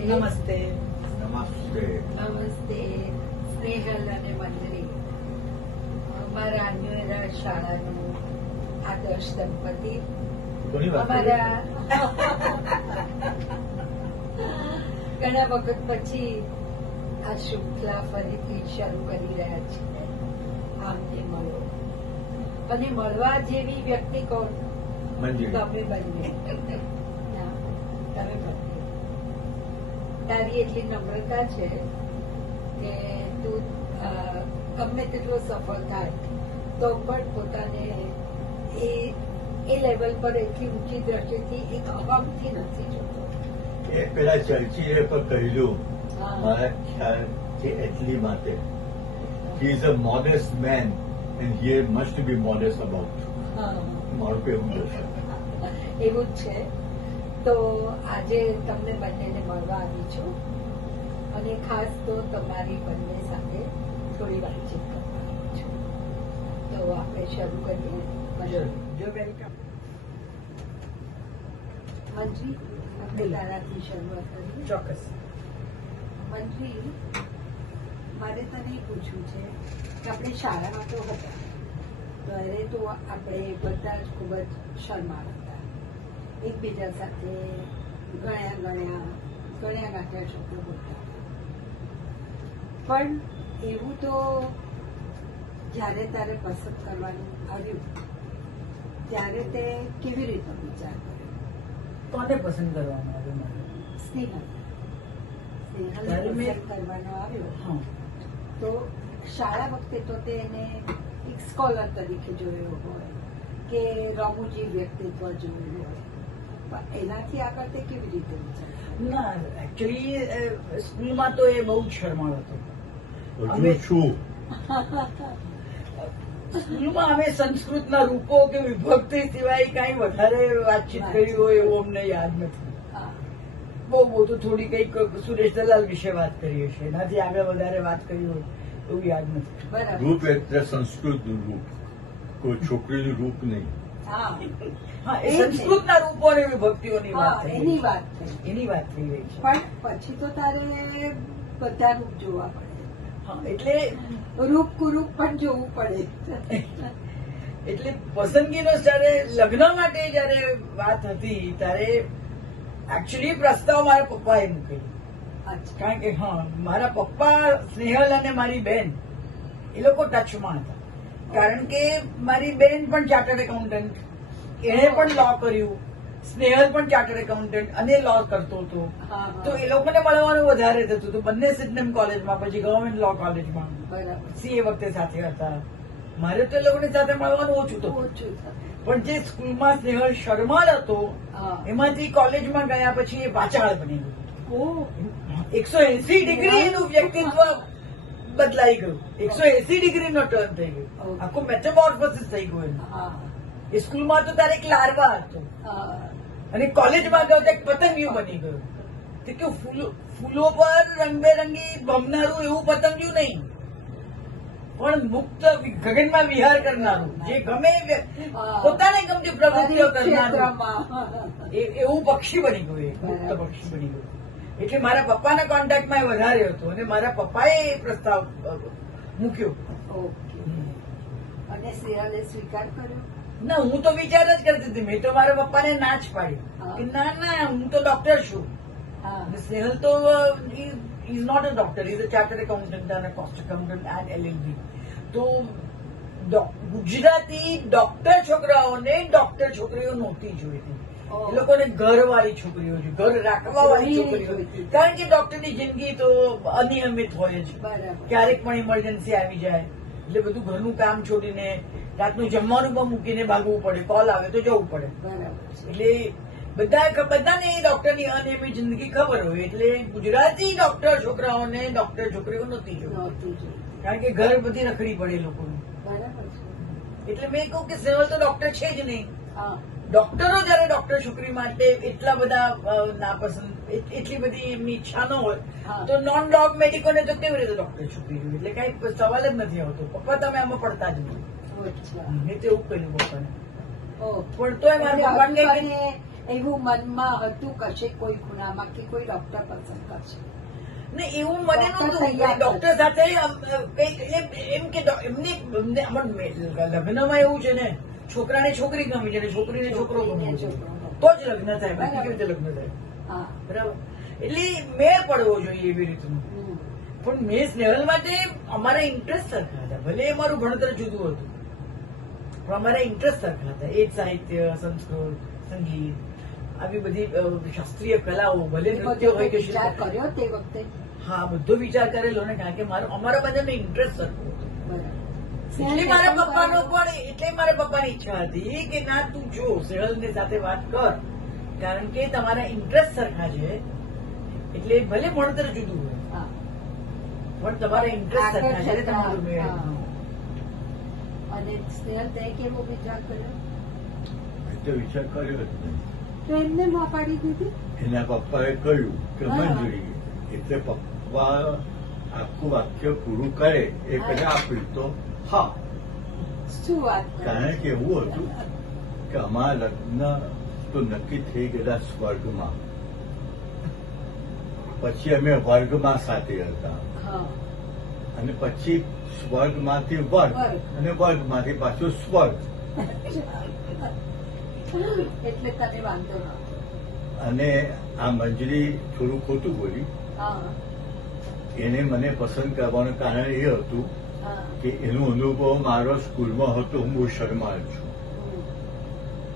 નમસ્તે. નમસ્તે. નમસ્તે. સ્નેહલ અને મંજરી અમારા અન્યોરા શાળાનું આદર્શ દંપતિ ઘણી વાત અમારા ઘણા વખત પછી આ શૃંખલા ફરીથી શરૂ કરી રહ્યા છીએ. આમને મળો અને મળવા જેવી વ્યક્તિ કોણ? મંજરી. તમે બંને. ના, તમે બંને. તારી એટલી નમ્રતા છે કે તું ગમે તેટલો સફળ થાય તો પણ પોતાને એ લેવલ પર એટલી ઊંચી દ્રષ્ટિથી એક અહમથી નથી જોતો. એ પેલા ચર્ચીએ પણ કહેલું હા. મારા ખ્યાલથી એટલી માટે he is a modest man and he must be modest about હા. મારું કેવું છે. એવું જ છે. તો આજે તમને બંનેને મળવા આવી છું અને ખાસ તો તમારી બંને સાથે થોડી વાતચીત કરવા આવી છું. તો આપણે શરૂ કરીએ. વેલકમ. મંજી, આપણે તારાથી શરૂઆત કરીએ. ચોક્કસ. મંજી, મારે તને પૂછવું છે કે આપણે શાળામાં તો હતા ત્યારે તો આપણે બધા જ ખૂબ જ શરમાળ હતા. એકબીજા સાથે ગણ્યા ગાંઠ્યા શબ્દો બોલતા હતા. પણ એવું તો જ્યારે તારે પસંદ કરવાનું આવ્યું ત્યારે તે કેવી રીતે વિચાર કર્યો? કોને પસંદ કરવાનું આવ્યું મારે? સ્નેહલ ત્યારે મેં- પસંદ કરવાનો આવ્યો હા. તો શાળા વખતે તો તે એને એક સ્કોલર તરીકે જોયો હોય કે રમૂજી વ્યક્તિત્વ જોયું હોય, પણ એનાથી આગળ તે કેવી રીતે વિચાર કર્યો? ના, એકચ્યુઅલી સ્કૂલમાં તો એ બહુ જ શરમાળ હતો. હજુ છું. સ્કૂલમાં અમે સંસ્કૃતના રૂપો કે વિભક્તિ સિવાય કઈ વધારે વાતચીત કરી હોય એવું અમને યાદ નથી. હા. બહુ તો થોડી કઈક સુરેશ દલાલ વિશે વાત કરી હશે, એનાથી આગળ વધારે વાત કરી હોય એવું યાદ નથી. બરાબર. રૂપ એટલે સંસ્કૃતનું રૂપ, કોઈ છોકરીનું રૂપ નહીં. હા. હા, એ સંસ્કૃતના રૂપો અને વિભક્તિઓની વાત હા, થઈ એની રહી વાત થઈ. છે. એની વાત થઈ રહી છે. પણ પછી તો તારે બધા રૂપ જોવા પડે, હા, એટલે રૂપ કુરૂપ પણ જોવું પડે. એટલે પસંદગીનો જ્યારે લગ્ન માટે જયારે વાત હતી ત્યારે એકચ્યુઅલી પ્રસ્તાવ મારા પપ્પાએ મૂકેલો. અચ્છા. કારણ કે હા, મારા પપ્પા સ્નેહલ અને મારી બેન એ લોકો ટચમાં હતા. કારણ કે મારી બેન પણ ચાર્ટર્ડ એકાઉન્ટન્ટ, એણે પણ લો કર્યું, સ્નેહલ પણ ચાર્ટર્ડ એકાઉન્ટન્ટ અને લો કરતો હતો. હા, તો એ લોકોને મળવાનું વધારે થતું હતું. બંને સિડનમ કોલેજમાં, પછી ગવર્મેન્ટ લો કોલેજમાં બરાબર. સીએ વખતે સાથે હતા. મારે તો એ લોકોની સાથે મળવાનું ઓછું હતું. ઓછું થતું. પણ જે સ્કૂલમાં સ્નેહલ શરમાળ હતો હા. એમાંથી કોલેજમાં ગયા પછી એ વાચાળ બની ગયું. ઓહ. 180 ડિગ્રી એનું વ્યક્તિત્વ બદલાઈ ગયું. 180 ડિગ્રીનો ટર્ન થઈ ગયો. Okay. આખું મેટામોર્ફોસિસ થઈ ગયું એનું. હા. એ સ્કૂલમાં તો તારે એક લાર્વા હતો હા. અને કોલેજમાં ગયો તો એક પતંગિયું બની ગયું. તો કે ફૂલો પર રંગબેરંગી ભમનારું એવું પતંગિયું નહીં, પણ મુક્ત ગગનમાં વિહાર કરનારું, જે ગમે પોતાને ગમતી પ્રવૃત્તિઓ કરનારું ક્ષેત્રમાં. એવું પક્ષી બની ગયું. એ મુક્ત પક્ષી બની ગયું. એટલે મારા પપ્પાના કોન્ટેક્ટમાં એ વધારે હતો અને મારા પપ્પાએ એ પ્રસ્તાવ મૂક્યો. ઓકે. અને સ્નેહલે સ્વીકાર કર્યો? ના, હું તો વિચાર જ કરતી હતી. મેં તો મારા પપ્પાને ના જ પાડી હા. કે ના ના, હું તો ડોક્ટર છું. હા. અને સ્નેહલ તો is not a doctor, is a chartered accountant અને કોસ્ટ એકાઉન્ટન્ટ એન્ડ એલએલબી. તો ગુજરાતી ડોક્ટર છોકરાઓને ડોક્ટર છોકરીઓ નહોતી જોઈતી. એ લોકોને ઘરવાળી છોકરીઓ છે, ઘર રાખવા વાળી છોકરીઓ. કારણ કે ડોક્ટરની જિંદગી તો અનિયમિત હોય જ. બરાબર. ક્યારેક પણ ઇમરજન્સી આવી જાય એટલે બધું ઘરનું કામ છોડીને રાતનું જમવાનું પણ મૂકીને ભાગવું પડે, કોલ આવે તો જવું પડે. બરાબર છે. એટલે બધાને એ ડોક્ટરની અનિયમિત જિંદગી ખબર હોય. એટલે ગુજરાતી ડોક્ટર છોકરાઓને ડોક્ટર છોકરીઓ નહોતી જોઈ. નહોતું જોયું. કારણ કે ઘર બધી રખડી પડે લોકોને. બરાબર છે. એટલે મેં કહું કે સ્નેહલ તો ડોક્ટર છે જ નહીં. હા. ડોક્ટરો જયારે ડોક્ટર છોકરી માટે એટલા બધા નાપસંદ, એટલી બધી એમની ઈચ્છા ન હોય હા. તો નોન ડોગ મેડિકોને તો કેવી રીતે ડોક્ટર છોકરી જોઈએ? એટલે કઈ સવાલ જ નથી આવતો. પપ્પા તમે આમાં પડતા જ નહીં. અચ્છા. મેં તો એવું કહ્યું પપ્પાને. ઓહ. પણ તોય મારા પપ્પા એટલે કંઈક હજુ એવું મનમાં હતું કશે કોઈ ખૂણામાં કે કોઈ ડોક્ટર પસંદ કરશે? ને એવું મને નહોતું ડોક્ટર સાથે એમ કે એમને લગ્નમાં એવું છે ને, છોકરાને છોકરી ગમે છે ને છોકરીને છોકરો ગમે છે તો જ લગ્ન થાય, બાકી કેવી રીતે લગ્ન થાય? હા. બરાબર. એટલે મેળ પડવો જોઈએ એવી રીતનું. પણ મેં સ્નેહલ માટે અમારા ઇન્ટરેસ્ટ સરખા હતા. ભલે અમારું ભણતર જુદું હતું પણ અમારા ઇન્ટરેસ્ટ સરખા હતા. એ જ સાહિત્ય, સંસ્કૃત, સંગીત, આવી બધી શાસ્ત્રીય કલાઓ, ભલે નૃત્ય હોય કે વિચાર શિલ્પ. કર્યો તે વખતે? હા, બધો વિચાર કરેલો ને, કારણ કે અમારા બધાનો ઇન્ટરેસ્ટ સરખો હતો. બરાબર. એટલે મારા પપ્પાનો પણ એટલે મારા પપ્પાની ઈચ્છા હતી કે ના, તું જો સેહલની સાથે વાત કર, કારણ કે તમારા ઇન્ટરેસ્ટ સરખા છે. એટલે ભલે ભણતર જુદું હોય હા. પણ તમારા ઇન્ટરેસ્ટ સરખા છે. તમારું મેળ. હા. અને સ્નેહલ તે કેવો વિચાર કર્યો? એ તો વિચાર કર્યો જ નહીં. તો એમને ના પાડી દીધી? એના પપ્પાએ કહ્યું કે હા. મંજૂરી. એટલે પપ્પા આખું વાક્ય પૂરું કરે એ પહેલા આપ્યું તો હા. શું વાત કરે? કારણ કે એવું હતું કે અમારા લગ્ન તો નક્કી થઈ ગયેલા સ્વર્ગમાં. પછી અમે વર્ગમાં સાથે હતા હા. અને પછી સ્વર્ગમાંથી વર્ગ વર્ગ. અને વર્ગમાંથી પાછું સ્વર્ગ. એટલે તને વાંધો નતો. અને આ મંજરી થોડું ખોટું બોલી. હા. એને મને પસંદ કરવાનું કારણ એ હતું હા. કે એનો અનુભવ મારો સ્કૂલમાં હતો. હું બહુ શરમાળ છું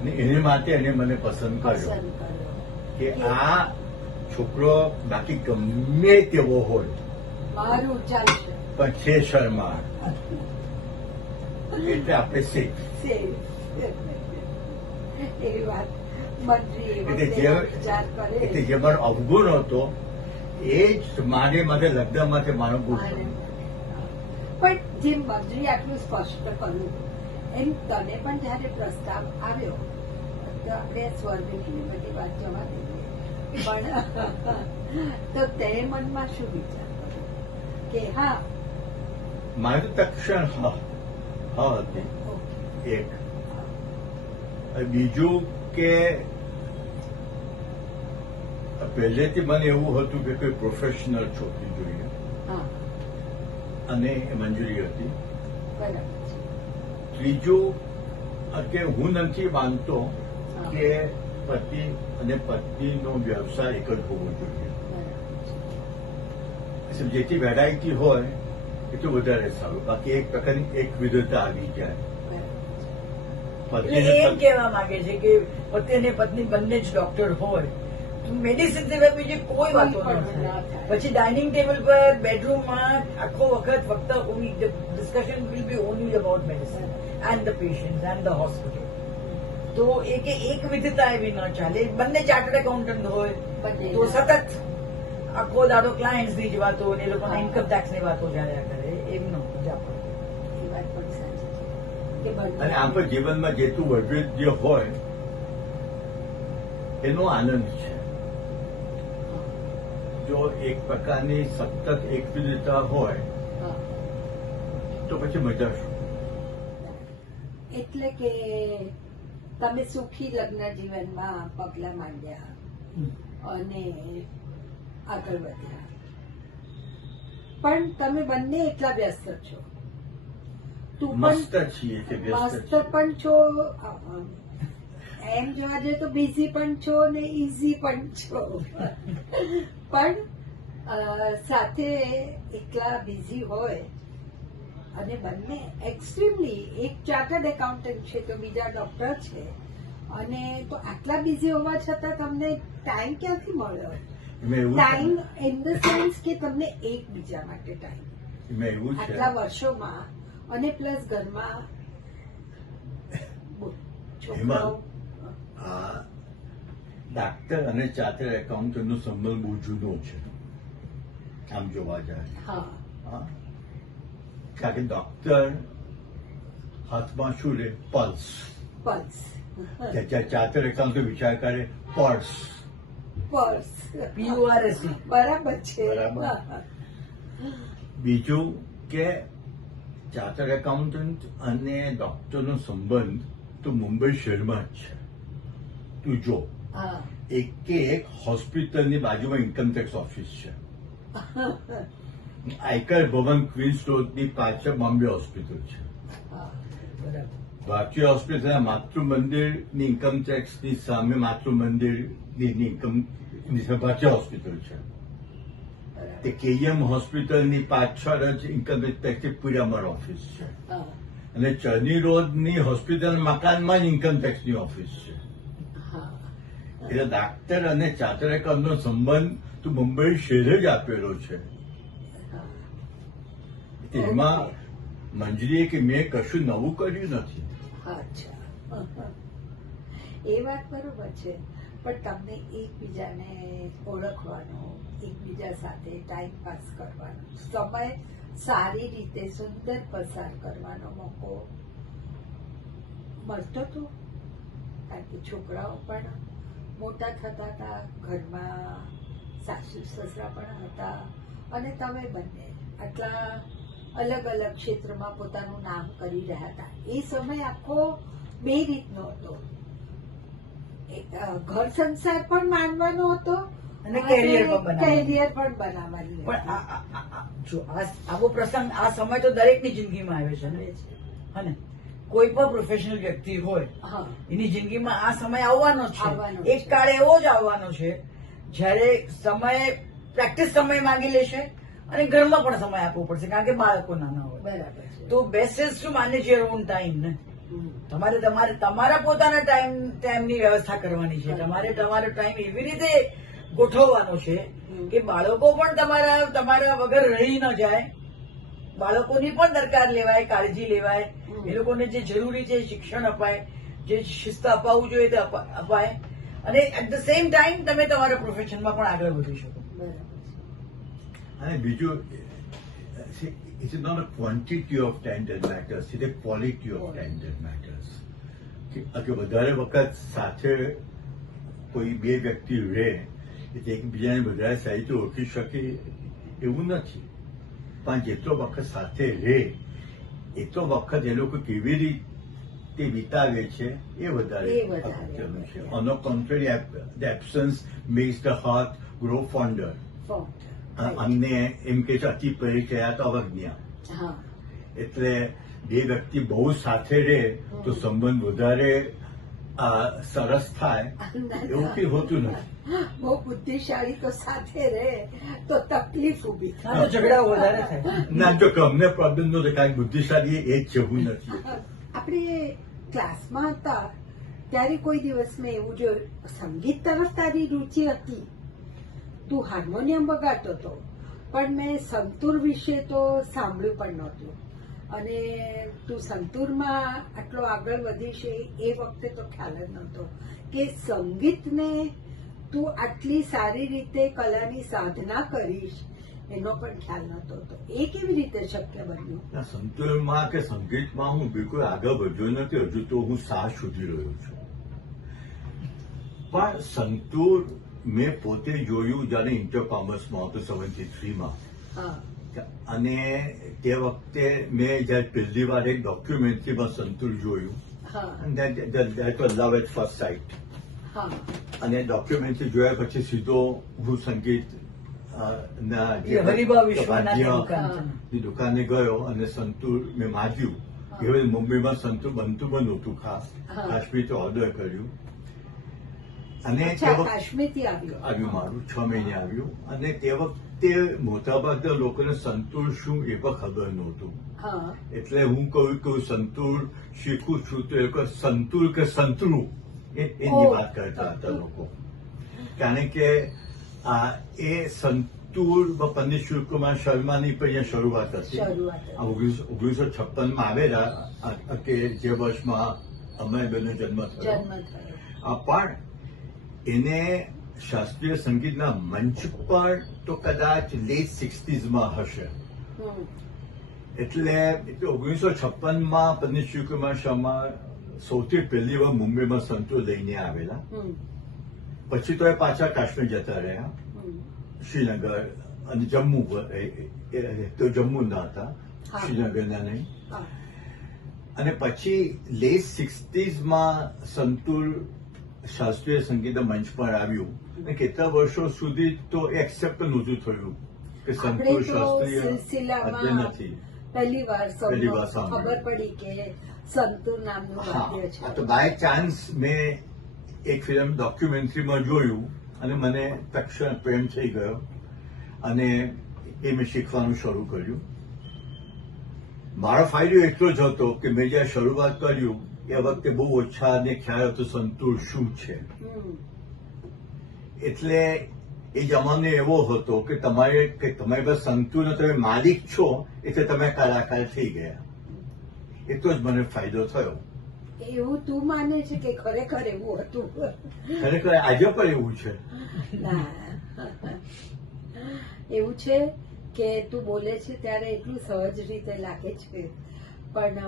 અને એને માટે એને મને પસંદ કર્યો પસંદ કર્યો. કે આ છોકરો બાકી ગમે તેવો હોય મારું ચાલશે. પણ છે શરમાળ, એટલે આપણે શીખ. એવી વાત મંત્રી એ એટલે વખતે વિચાર કરે. એટલે જે મારો અવગુણ હતો એ જ મારે માટે લગ્ન માટે મારો ગુણ હતો. પણ જેમ મંત્રી આટલું સ્પષ્ટ કર્યું એમ તને પણ જયારે પ્રસ્તાવ આવ્યો તો આપણે સ્વર્ગની બધી વાત જવા દઈએ, પણ તો તે મનમાં શું વિચાર કર્યો કે હા? મારું તક્ષણ હા હતી એક. બીજું કે પહેલેથી મને એવું હતું કે કોઈ પ્રોફેશનલ છોકરી જોઈએ હા. અને એ મંજૂરી હતી. બરાબર છે. ત્રીજું કે હું નથી માનતો હા. કે પતિ અને પત્નીનો વ્યવસાય એક જ હોવો જોઈએ. બરાબર છે. જેથી વેરાયટી હોય એ તો વધારે સારું. બાકી એક પ્રકારની એક વિધતા આવી જાય. એટલે એમ કહેવા માંગે છે કે પતિ અને પત્ની બંને જ ડોક્ટર હોય તો મેડિસિન સિવાય બીજી કોઈ વાતો ન થાય. પછી ડાઇનિંગ ટેબલ પર, બેડરૂમમાં આખો વખત ફક્ત discussion will be only about medicine and the patient and the hospital. તો એ કે એક વિધતા એવી ન ચાલે. બંને ચાર્ટર્ડ એકાઉન્ટન્ટ હોય તો સતત આખો દાડો ક્લાયન્ટ્સની જ વાતો, એ લોકોના ઇન્કમ ટેક્સની વાતો ચાલ્યા કરે. એમ ન મજા પડે. એ વાત પણ સાચી છે કે બંને અને આમ પણ જીવનમાં જેટલું વૈવિધ્ય હોય એનો આનંદ છે. જો એક પ્રકારની સતત એક વિધતા હોય હા. તો પછી મજા શું? એટલે કે તમે સુખી લગ્ન જીવનમાં પગલા માંડ્યા અને આગળ વધ્યા, પણ તમે બંને એટલા વ્યસ્ત છો. તું મસ્ત પણ છીએ કે વ્યસ્ત મસ્ત છીએ? પણ છો, એમ જોવા જઈએ તો બિઝી પણ છો ને ઇઝી પણ છો. પણ સાથે એકલા બિઝી હોય અને બંને એક્સ્ટ્રીમલી, એક ચાર્ટર્ડ એકાઉન્ટન્ટ છે તો બીજા ડોક્ટર છે, અને તો આટલા બિઝી હોવા છતાં તમને ટાઈમ ક્યાંથી મળ્યો? એમાં એવું ટાઈમ છે ઇન ધ સેન્સ કે તમને એકબીજા માટે ટાઈમ એમાં એવું છે આટલા વર્ષોમાં, અને પ્લસ ઘરમાં છોકરાઓ. આ ડાક્ટર અને ચાર્ટર્ડ એકાઉન્ટન્ટનો સંબંધ બહુ જુદો છે આમ જોવા જાય. હા. હા. કારણ કે ડોક્ટર હાથમાં શું લે? પલ્સ. પલ્સ. ચાર્ટર્ડ એકાઉન્ટન્ટ વિચાર કરે પર્સ. પર્સ. PURSE. બરાબર છે. બરાબર. બીજું કે ચાર્ટર્ડ એકાઉન્ટન્ટ અને ડોક્ટરનો સંબંધ તો મુંબઈ શહેરમાં જ છે. તું જો હા એકે એક હોસ્પિટલની બાજુમાં ઇન્કમટેક્સ ઓફિસ છે. આયકર ભવન ક્વીન્સ રોડની પાછળ બોમ્બે હોસ્પિટલ છે. હા બરાબર. ભારતીય હોસ્પિટલના માતૃ મંદિરની ઇન્કમટેક્સની સામે માતૃ મંદિરની ભારતીય હોસ્પિટલ છે. તે કેએમ હોસ્પિટલની પાછળ જ ઇન્કમટેક્સની પિરામલ ઓફિસ છે. હા અને ચર્ની રોડની હોસ્પિટલ મકાનમાં જ ઇન્કમટેક્સની ઓફિસ છે. હા એટલે ડાક્ટર અને ચાર્ટર્ડ એકાઉન્ટનો સંબંધ તો મુંબઈ શહેર જ આપેલો છે. હા તેમાં મંજરીએ કે મેં કશું નવું કર્યું નથી. અચ્છા એ વાત બરોબર છે, પણ તમને એકબીજાને ઓળખવાનો, એકબીજા સાથે ટાઈમ પાસ કરવાનો, સમય સારી રીતે સુંદર પસાર કરવાનો મોકો મળતો હતો. કારણ કે છોકરાઓ પણ મોટા થતા હતા, ઘરમાં સાસુ સસરા પણ હતા, અને તમે બંને આટલા અલગ અલગ ક્ષેત્રમાં પોતાનું નામ કરી રહ્યા હતા. એ સમય આખો બે રીતનો હતો. એક ઘર સંસાર પણ માનવાનો હતો અને career પણ બનાવવાનું. કેરિયર પણ બનાવવાનું પણ જો આવો પ્રસંગ, આ સમય તો દરેકની જિંદગીમાં આવે છે ને. અને કોઈ પણ પ્રોફેશનલ વ્યક્તિ હોય હા એની જિંદગીમાં આ સમય આવવાનો જ આવવાનો છે. છે. એક કાળ એવો જ આવવાનો છે જ્યારે સમય પ્રેક્ટિસ સમય માંગી લેશે અને ઘરમાં પણ સમય આપવો પડશે, કારણ કે બાળકો નાના હોય. બરાબર છે. તો best is two manage your own time ને. હમ. તમારા પોતાના ટાઈમની વ્યવસ્થા કરવાની છે. તમારે તમારો ટાઈમ એવી રીતે ગોઠવવાનો છે કે બાળકો પણ તમારા વગર રહી ન જાય. બાળકોની પણ દરકાર લેવાય, કાળજી લેવાય, એ લોકોને જે જરૂરી છે શિક્ષણ અપાય, જે શિસ્ત અપાવવું જોઈએ તે અપાય, અને એટ ધ સેમ ટાઈમ તમે તમારા પ્રોફેશનમાં પણ આગળ વધી શકો. બરાબર છે. અને બીજું, it's not a quantity of time that matters, it's a quality of time that matters. કે વધારે વખત સાથે કોઈ બે વ્યક્તિ રહે એટલે એકબીજાને વધારે સારી રીતે ઓળખી શકે એવું નથી, પણ જેટલો વખત સાથે રહે એટલો વખત એ લોકો કેવી રીતે વિતાવે છે એ વધારે અગત્યનું છે. On the contrary, the absence makes the heart grow fonder. અમને એમ કે છે અતિ પરિચયા તો અવજ્ઞા. હા એટલે બે વ્યક્તિ બહુ સાથે રહે તો સંબંધ વધારે સરસ થાય એવું કઈ હોતું નથી. બહુ બુદ્ધિશાળી તો સાથે રહે તો તકલીફ ઉભી ના તો ઝઘડાઓ વધારે થાય. ના જો કે અમને પ્રોબ્લેમ નો થાય, કારણ કે બુદ્ધિશાળી એ જ છે, હું નથી. આપણે ક્લાસમાં હતા ત્યારે કોઈ દિવસ મેં એવું જોયું, સંગીત તરફ તારી રુચિ હતી, તું હાર્મોનિયમ વગાડતો હતો, પણ મેં સંતૂર વિશે તો સાંભળ્યું પણ નહોતું, અને તું સંતૂરમાં આટલો આગળ વધીશ એ વખતે તો ખ્યાલ જ નહોતો કે સંગીતને તું આટલી સારી રીતે કલાની સાધના કરીશ, એનો પણ ખ્યાલ નહોતો. તો એ કેવી રીતે શક્ય બન્યું? સંતૂરમાં કે સંગીતમાં હું બિલકુલ આગળ વધ્યો નથી, હજુ તો હું સાહ શોધી રહ્યો છું. પણ સંતૂર મેં પોતે જોયું જયારે ઇન્ટર કોમર્સમાં હતો 73માં, હા અને તે વખતે મેં જયારે પહેલી વાર એક ડોક્યુમેન્ટરીમાં સંતૂર જોયું, હા that was love at first sight. હા અને ડોક્યુમેન્ટરી જોયા પછી સીધો હું સંગીત હરિભા વિશ્વનાથની દુકાને ગયો અને સંતૂર મેં માગ્યું. હવે મુંબઈમાં સંતૂર બનતું પણ નહોતું ખાસ, કાશ્મીરથી ઓર્ડર કર્યું અને કાશ્મીરથી આવ્યું મારું 6 મહિને આવ્યું. અને તે વખતે મોટાભાગના લોકોને સંતૂર શું એ પણ ખબર નહોતું. એટલે હું કહું સંતૂર શીખું છું તો એ લોકો સંતૂર કે સંતરું એની વાત કરતા હતા લોકો, કારણ કે એ સંતૂર પંડિત શિવકુમાર શર્માની પણ અહીંયા શરૂઆત હતી. 1956માં આવેલા કે જે વર્ષમાં અમરબેનનો જન્મ થયો. પણ એને શાસ્ત્રીય સંગીતના મંચ પર તો કદાચ લેટ 60sમાં હશે. એટલે 1956માં પંડિત શિવકુમાર શર્મા સૌથી પહેલી વાર મુંબઈમાં સંતૂર લઈને આવેલા. પછી તો એ પાછા કાશ્મીર જતા રહ્યા, શ્રીનગર અને જમ્મુ. તો જમ્મુના હતા, શ્રીનગરના નહીં. અને પછી લેટ 60sમાં સંતૂર શાસ્ત્રીય સંગીત મંચ પર આવ્યું અને કેટલા વર્ષો સુધી તો એક્સેપ્ટ નહોતું થયું કે આપણે સંતોષ તો શાસ્ત્રીય સિલસિલામાં નથી. પહેલી વાર પહેલી વાર સાંભળ્યું. ખબર પડી કે સંતૂર નામનું વાદ્ય હા, છે. તો બાય ચાન્સ મેં એક ફિલ્મ ડોક્યુમેન્ટરીમાં જોયું અને મને તક્ષણ પ્રેમ થઈ ગયો અને એ મેં શીખવાનું શરૂ કર્યું. મારો ફાયદો એટલો જ હતો કે મેં જ્યારે શરૂઆત કર્યું એ વખતે બહુ ઓછાને ખ્યાલ હતો સંતૂર શું છે. હમ. એટલે એ જમાનો એવો હતો કે તમારી પાસે સંતૂરનો તમે માલિક છો એટલે તમે કલાકાર થઈ ગયા. એટલો જ મને ફાયદો થયો. એવું તું માને છે કે ખરેખર એવું હતું? ખરેખર આજે પણ એવું છે. ના, એવું છે કે તું બોલે છે ત્યારે એટલું સહજ રીતે લાગે છે, પણ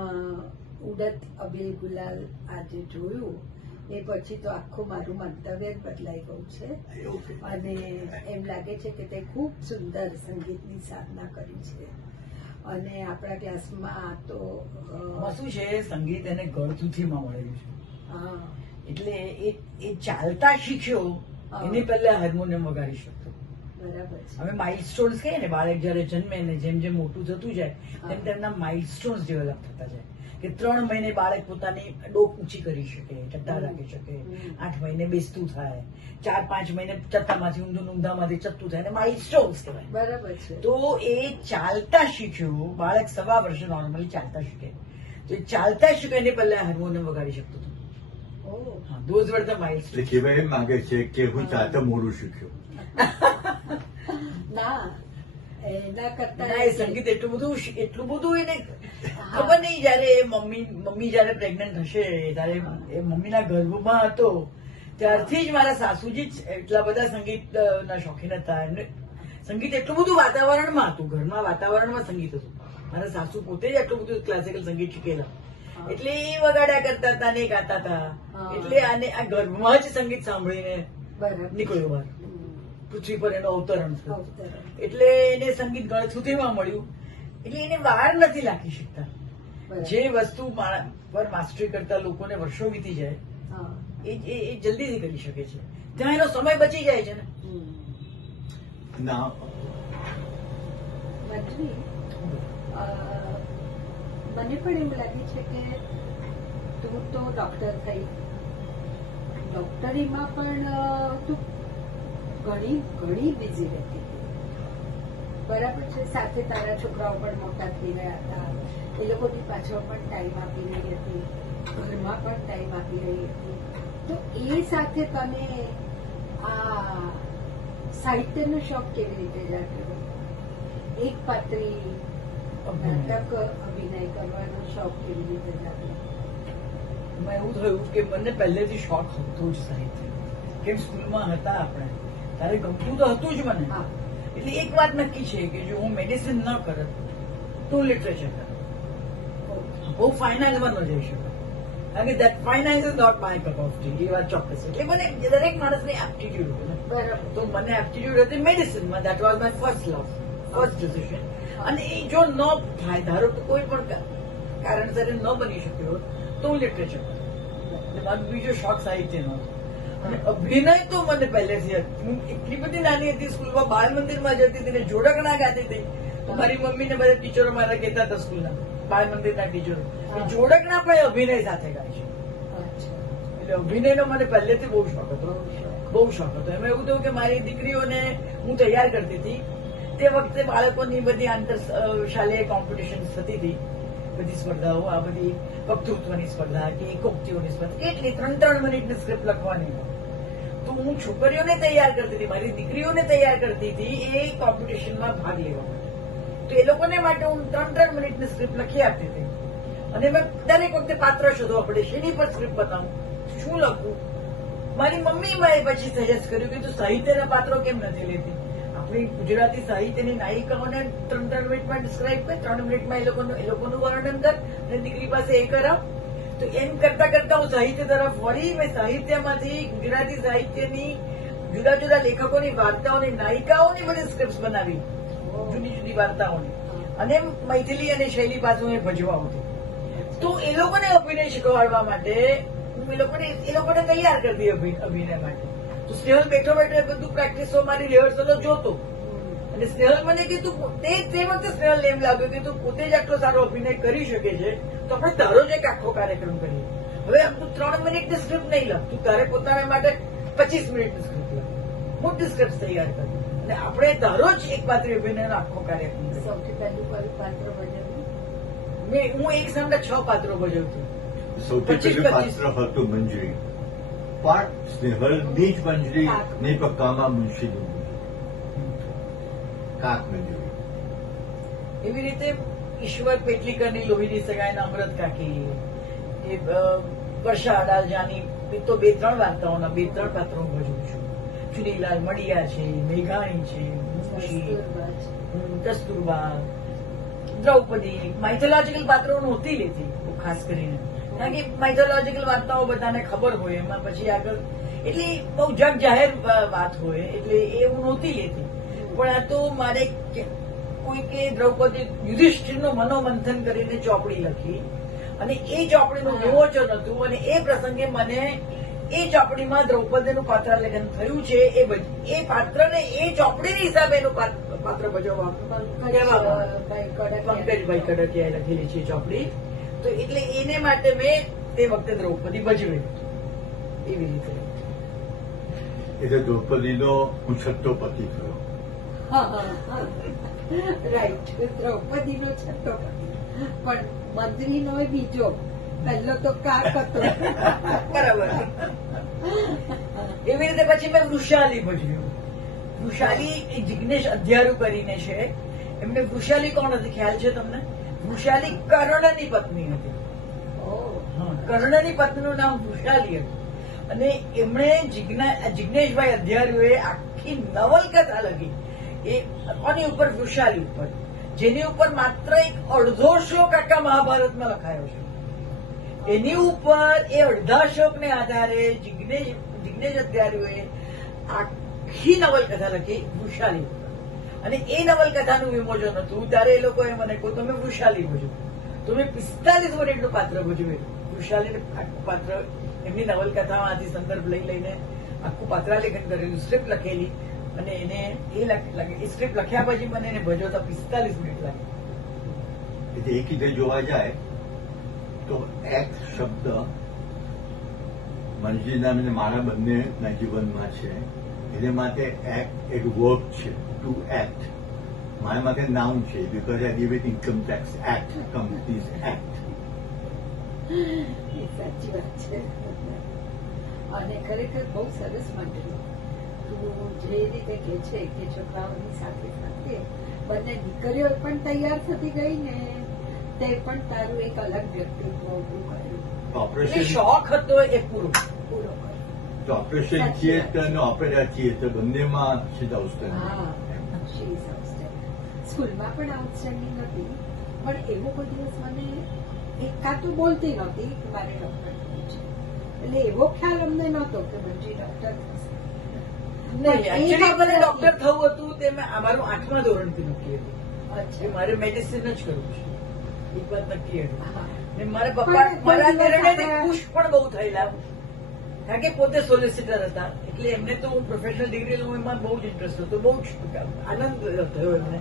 ઉડત અબીલ ગુલાલ આજે જોયું એ પછી તો આખું મારું મંતવ્ય જ બદલાઈ ગયું છે એવું છે. અને એમ લાગે છે કે તે ખૂબ સુંદર સંગીતની સાધના કરી છે. અને આપણા ક્લાસમાં તો શું છે, સંગીત એને ગળથુથીમાં મળેલું છે. હા, એટલે એ ચાલતા શીખ્યો એની પહેલા હાર્મોનિયમ વગાડી શકતો. બરાબર છે. હવે માઇલસ્ટોન્સ કહીએ ને, બાળક જયારે જન્મે ને જેમ જેમ મોટું થતું જાય તેમ તેમના માઇલસ્ટોન્સ ડેવલપ થતા જાય. કે 3 મહિને બાળક પોતાની ડોક ઊંચી કરી શકે, ચટ્ટા રાખી શકે, 8 મહિને બેસતું થાય, 4-5 મહિને ચટ્ટામાંથી ઊંધામાંથી ચત્તું થાય, માઇલસ્ટોન્સ કહેવાય. બરાબર છે. તો એ ચાલતા શીખ્યું. બાળક 1.5 વર્ષે નોર્મલી ચાલતા શીખે, તો એ ચાલતા શીખ્યું એને પહેલા હાર્મોનિયમ વગાડી શકતું હતું. ઓહ, હા, those were the milestones. એટલે કહેવાય એમ માંગે છે કે હું ચાલતા મોડું શીખ્યો. ના, એના કરતા ના, એ સંગીત એટલું બધું એને ખબર નહીં. જયારે મમ્મી જયારે પ્રેગ્નન્ટ હશે ત્યારે એ મમ્મીના ગર્ભમાં હતો ત્યારથી જ મારા સાસુજી જ એટલા બધા સંગીતના શોખીન હતા. એમને સંગીત એટલું બધું વાતાવરણમાં હતું, ઘરમાં વાતાવરણમાં સંગીત હતું. મારા સાસુ પોતે જ આટલું બધું ક્લાસિકલ સંગીત શીખેલા, એટલે એ વગાડ્યા કરતા હતા ને ગાતા હતા. એટલે આને આ ગર્ભમાં જ સંગીત સાંભળીને બરાબર. નીકળ્યો બહાર. પૃથ્વી પર એનો અવતરણ થયું. અવતરણ. એટલે એને સંગીત ગળથુથીમાં મળ્યું. એટલે એને વાર નથી લાગી શકતા. બરાબર. જે વસ્તુ પર માસ્ટરી કરતા લોકોને વર્ષો વીતી જાય હા. એ જલ્દીથી કરી શકે છે. ત્યાં એનો સમય બચી જાય છે ને. હમ. ના, મંજરી, મને પણ એવું લાગે છે કે તું તો ડોક્ટર થઈ, ડોક્ટરીમાં પણ તું ઘણી બિઝી રહેતી હતી. બરાબર છે. સાથે તારા છોકરાઓ પણ મોટા થઈ રહ્યા હતા, એ લોકોની પાછળ પણ ટાઈમ આપી રહી હતી, ઘરમાં પણ ટાઈમ આપી રહી હતી. તો એ સાથે તને આ સાહિત્યનો શોખ કેવી રીતે જાગ્યો? એક પાત્રી નાટક અભિનય કરવાનો શોખ કેવી રીતે જાગ્યો? એમાં એવું થયું કે મને પહેલેથી શોખ હતો જ સાહિત્ય. કેમ સ્કૂલમાં હતા આપણે ત્યારે ગમતું તો હતું જ મને. હા. એટલે એક વાત નક્કી છે કે જો હું મેડિસિન ન કરત તો લિટરેચર કરત. બહુ ફાઇનાન્સમાં ન જઈ શકત, કારણ કે that finance is not my cup of tea. એ વાત ચોક્કસ છે. એટલે મને દરેક માણસની એપ્ટિટ્યુડ હોય ને, બરાબર. તો મને એપ્ટિટ્યુડ હતી મેડિસિનમાં. That was my first love, first decision. અને એ જો ન થાય, ધારો કે કોઈ પણ કારણસર ન બની શક્યો તો હું લિટરેચર કરું. મારો બીજો શોખ સાહિત્યનો હતો. અને અભિનય તો મને પહેલેથી હતી. હું એટલી બધી નાની હતી, સ્કૂલમાં બાળ મંદિરમાં જતી હતી ને જોડકણા ગાતી હતી. તો મારી મમ્મી ને બધા ટીચરો મારા કહેતા હતા સ્કૂલના બાળ મંદિરના ટીચરો કે જોડકણા પણ અભિનય સાથે ગાય છે. એટલે અભિનયનો મને પહેલેથી બહુ શોખ હતો, બહુ શોખ હતો. એમાં એવું થયું કે મારી દીકરીઓને હું તૈયાર કરતી હતી. તે વખતે બાળકોની બધી આંતર શાલેય કોમ્પિટિશન્સ થતી હતી, બધી સ્પર્ધાઓ, આ બધી વક્તૃત્વની સ્પર્ધા કે એકોક્તિઓની સ્પર્ધા, કેટલી 3-3 મિનિટની સ્ક્રિપ્ટ લખવાની. તો હું છોકરીઓને તૈયાર કરતી હતી, મારી દીકરીઓને તૈયાર કરતી હતી એ કોમ્પિટિશનમાં ભાગ લેવા માટે. તો એ લોકોને માટે હું 3-3 મિનિટની સ્ક્રિપ્ટ લખી આપતી હતી. અને મેં દરેક વખતે પાત્ર શોધવા પડે, શેની પર સ્ક્રિપ્ટ બતાવું, શું લખવું. મારી મમ્મી મેં પછી સજેસ્ટ કર્યું કે તું સાહિત્યના પાત્રો કેમ નથી લેતી? આપણી ગુજરાતી સાહિત્યની નાયિકાઓને 3-3 મિનિટમાં ડિસ્ક્રાઇબ કર, 3 મિનિટમાં એ લોકોનું વર્ણન કર અને દીકરી પાસે એ કરાવ. તો એમ કરતા કરતા હું સાહિત્ય તરફ વળી. મેં સાહિત્યમાંથી ગુજરાતી સાહિત્યની જુદા જુદા લેખકોની વાર્તાઓની, નાયિકાઓની બધી સ્ક્રિપ્ટ બનાવી, જુદી જુદી વાર્તાઓની. અને મૈથિલી અને શૈલી પાછું એ ભજવા હતી. તો એ લોકોને અભિનય શીખવાડવા માટે હું એ લોકોને તૈયાર કરી દી અભિનય માટે. તો સ્નેહલ બેઠો બેઠો એ બધું પ્રેક્ટિસો મારી રિહર્સલો જોતો અને સ્નેહલ મને કીધું તે વખતે સ્નેહલ એમ લાગ્યું કે તું પોતે જ આટલો સારો અભિનય કરી શકે છે તો આપણે તારો જ એક આખો કાર્યક્રમ કરીએ. હવે આમ તું 3 મિનિટની સ્ક્રિપ્ટ નહીં લખ, તું તારે પોતાના માટે 25 મિનિટની સ્ક્રિપ્ટ લખ, મોટી સ્ક્રિપ્ટ તૈયાર કર અને આપણે તારો જ એક પાત્રી અભિનયનો આખો કાર્યક્રમ કરીએ. સૌથી પહેલું કયું પાત્ર ભજવ્યું? હું એક સામે 6 પાત્રો ભજવતી. સૌથી પહેલું પાત્ર હતું મંજરી, પણ સ્નેહલની જ મંજરી ની પક્કામાં મુનશીનું કાક મંજરી. એવી રીતે ઈશ્વર પેટલીકરની લોહીની સગાઈના અમૃત કાકી, એ વર્ષા અડાલજાની તો 2-3 વાર્તાઓના 2-3 પાત્રો હું ભજવું છું. ચુનીલાલ મડિયા છે, મેઘાણી છે, મુનશી, કસ્તુરબા, દ્રૌપદી. માઇથોલોજીકલ પાત્રો નહોતી લેતી ખાસ કરીને, કારણ કે માઇથોલોજીકલ વાર્તાઓ બધાને ખબર હોય, એમાં પછી આગળ એટલે બહુ જગ જાહેર વાત હોય એટલે એ હું નહોતી લેતી. પણ આ તો મારે કોઈકે દ્રૌપદી યુધિષ્ઠિરનું મનોમંથન કરીને ચોપડી લખી અને એ ચોપડીનું વિમોચન હતું અને એ પ્રસંગે મને એ ચોપડીમાં દ્રૌપદીનું પાત્રાલેખન થયું છે. એ પાત્રને એ ચોપડીના હિસાબે એનું પાત્ર ભજવવામાં પંકજભાઈ કડકિયાએ લખેલી છે ચોપડી. તો એટલે એને માટે મેં તે વખતે દ્રૌપદી ભજવી એવી રીતે. એટલે દ્રૌપદીનો હું છઠ્ઠો પતિ થયો. રાઈટ, દ્રૌપદીનો છઠ્ઠો પતિ, પણ મંત્રીનો બીજો, પહેલો તો કાક હતો. બરાબર. એવી રીતે પછી મેં વૃષાલી ભજવ્યું. વૃષાલી એ જિગ્નેશ અધ્યારુ કરીને છે. એમને વૃષાલી કોણ હતી ખ્યાલ છે તમને? વૃષાલી કર્ણની પત્ની હતી. કર્ણની પત્નીનું નામ વૃષાલી હતું અને એમણે જિગ્નેશભાઈ અધ્યારુએ આખી નવલકથા લખી એ કોની ઉપર? વૃષાલી ઉપર, જેની ઉપર માત્ર એક અડધો શ્લોક આખા મહાભારતમાં લખાયો છે. એની ઉપર એ અડધા શ્લોકને આધારે જિગ્નેશ અધ્યારુએ આખી નવલકથા લખી વૃષાલી ઉપર. અને એ નવલકથાનું વિમોચન હતું ત્યારે એ લોકોએ મને કહ્યું તમે વૃષાલી ભજવો. તો મેં 45 મિનિટનું પાત્ર ભજવ્યું. વૃષાલીનું આખું પાત્ર એમની નવલકથામાંથી સંદર્ભ લઈને આખું પાત્રાલેખન કરેલું, સ્ક્રિપ્ટ લખેલી અને એને એ સ્ક્રિપ્ટ લખ્યા પછી મને એને ભજવતા 45 મિનિટ લાગી. એટલે એક રીતે જોવા જાય તો એક્ટ શબ્દ મંજીના અને મારા બંનેના જીવનમાં છે. એને માટે એક્ટ એક વર્ક છે, ટુ એક્ટ. મારા માટે નાઉન છે, because I give it income tax act, companies act. સાચી વાત છે. અને ખરેખર બહુ સરસ મંડળી. તું જે રીતે કે છે કે છોકરાઓની સાથે સાથે બંને દીકરીઓ પણ તૈયાર થતી ગઈ ને તે પણ તારું એક અલગ વ્યક્તિત્વ ઉભું કર્યું. ઓપરેશન શોખ હતો એ પૂરો કર્યો. ઓપરેશન થિયેટર અને ઓપેરા થિયેટર બંનેમાં શી આઉટસ્ટેન્ડિંગ. હા, she is outstanding. સ્કૂલમાં પણ આઉટસ્ટેન્ડિંગ હતી, પણ એવો કોઈ દિવસ મને એકાતું બોલતી નહોતી કે મારે ડોક્ટર થવું છે. એટલે એવો ખ્યાલ અમને નહોતો કે મંજી ડોક્ટર થશે. એકચ્યુઅલી ડોક્ટર થવું હતું તે અમારું 8મા ધોરણથી નક્કી હતું કે અચ્છા. મારે મેડિસિન જ કરવું છે. એક વાત નક્કી હતી. હા. ને મારા પપ્પા મારા નિર્ણયથી ખુશ પણ બહુ થયેલા, કારણ કે પોતે સોલિસિટર હતા એટલે એમને તો હું પ્રોફેશનલ ડિગ્રી લઉં એમાં બહુ જ ઇન્ટરેસ્ટ હતો, બહુ જ આનંદ થયો એમને.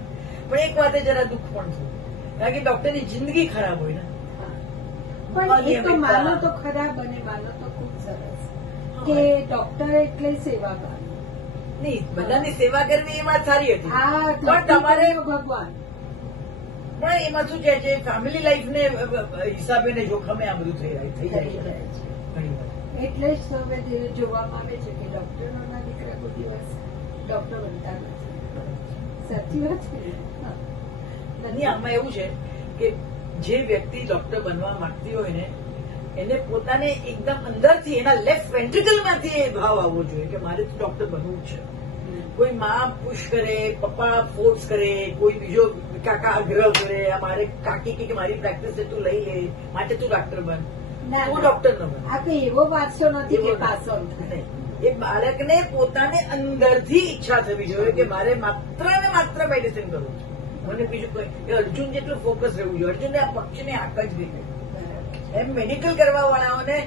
પણ એક વાતે જરા દુઃખ પણ થયું, કારણ કે ડોક્ટરની જિંદગી ખરાબ હોય ને. પણ એ તો માનો તો ખરાબ અને માનો તો ખૂબ સરસ કે ડોક્ટર એટલે સેવાભાવ. નહીં, બધાની સેવા કરવી એ વાત સારી હતી, આ પણ તમારે ભગવાન પણ એમાં શું છે ફેમિલી લાઈફને હિસાબે ને જોખમે આ બધું થઈ જાય છે ઘણી વાર. એટલે જ તો હવે જોવામાં આવે છે કે ડોક્ટરોના દીકરા કોઈ દિવસ ડોક્ટર બનતા નથી. સાચી વાત છે. નહીં, આમાં એવું છે કે જે વ્યક્તિ ડોક્ટર બનવા માંગતી હોય ને એને પોતાને એકદમ અંદરથી એના લેફ્ટ વેન્ટ્રિકલમાંથી એ ભાવ આવવો જોઈએ કે મારે તો ડોક્ટર બનવું જ છે. કોઈ માં પુશ કરે, પપ્પા ફોર્સ કરે, કોઈ બીજો કાકા આગ્રહ કરે, મારે કાકી કે મારી પ્રેક્ટિસ છે તું લઈ લે માટે તું ડોક્ટર બન, તું ડોક્ટર ન બન. આ કોઈ એવો વારસો નથી કે પાસ ઓન થાય. એ બાળકને પોતાને અંદરથી ઈચ્છા થવી જોઈએ કે મારે માત્ર ને માત્ર મેડિસિન કરવું છે, મને બીજું કોઈ. અર્જુન જેટલું ફોકસ રહેવું જોઈએ. અર્જુનને આ પક્ષને આંખ જ દેખાય. એમ મેડિકલ કરવા વાળાઓને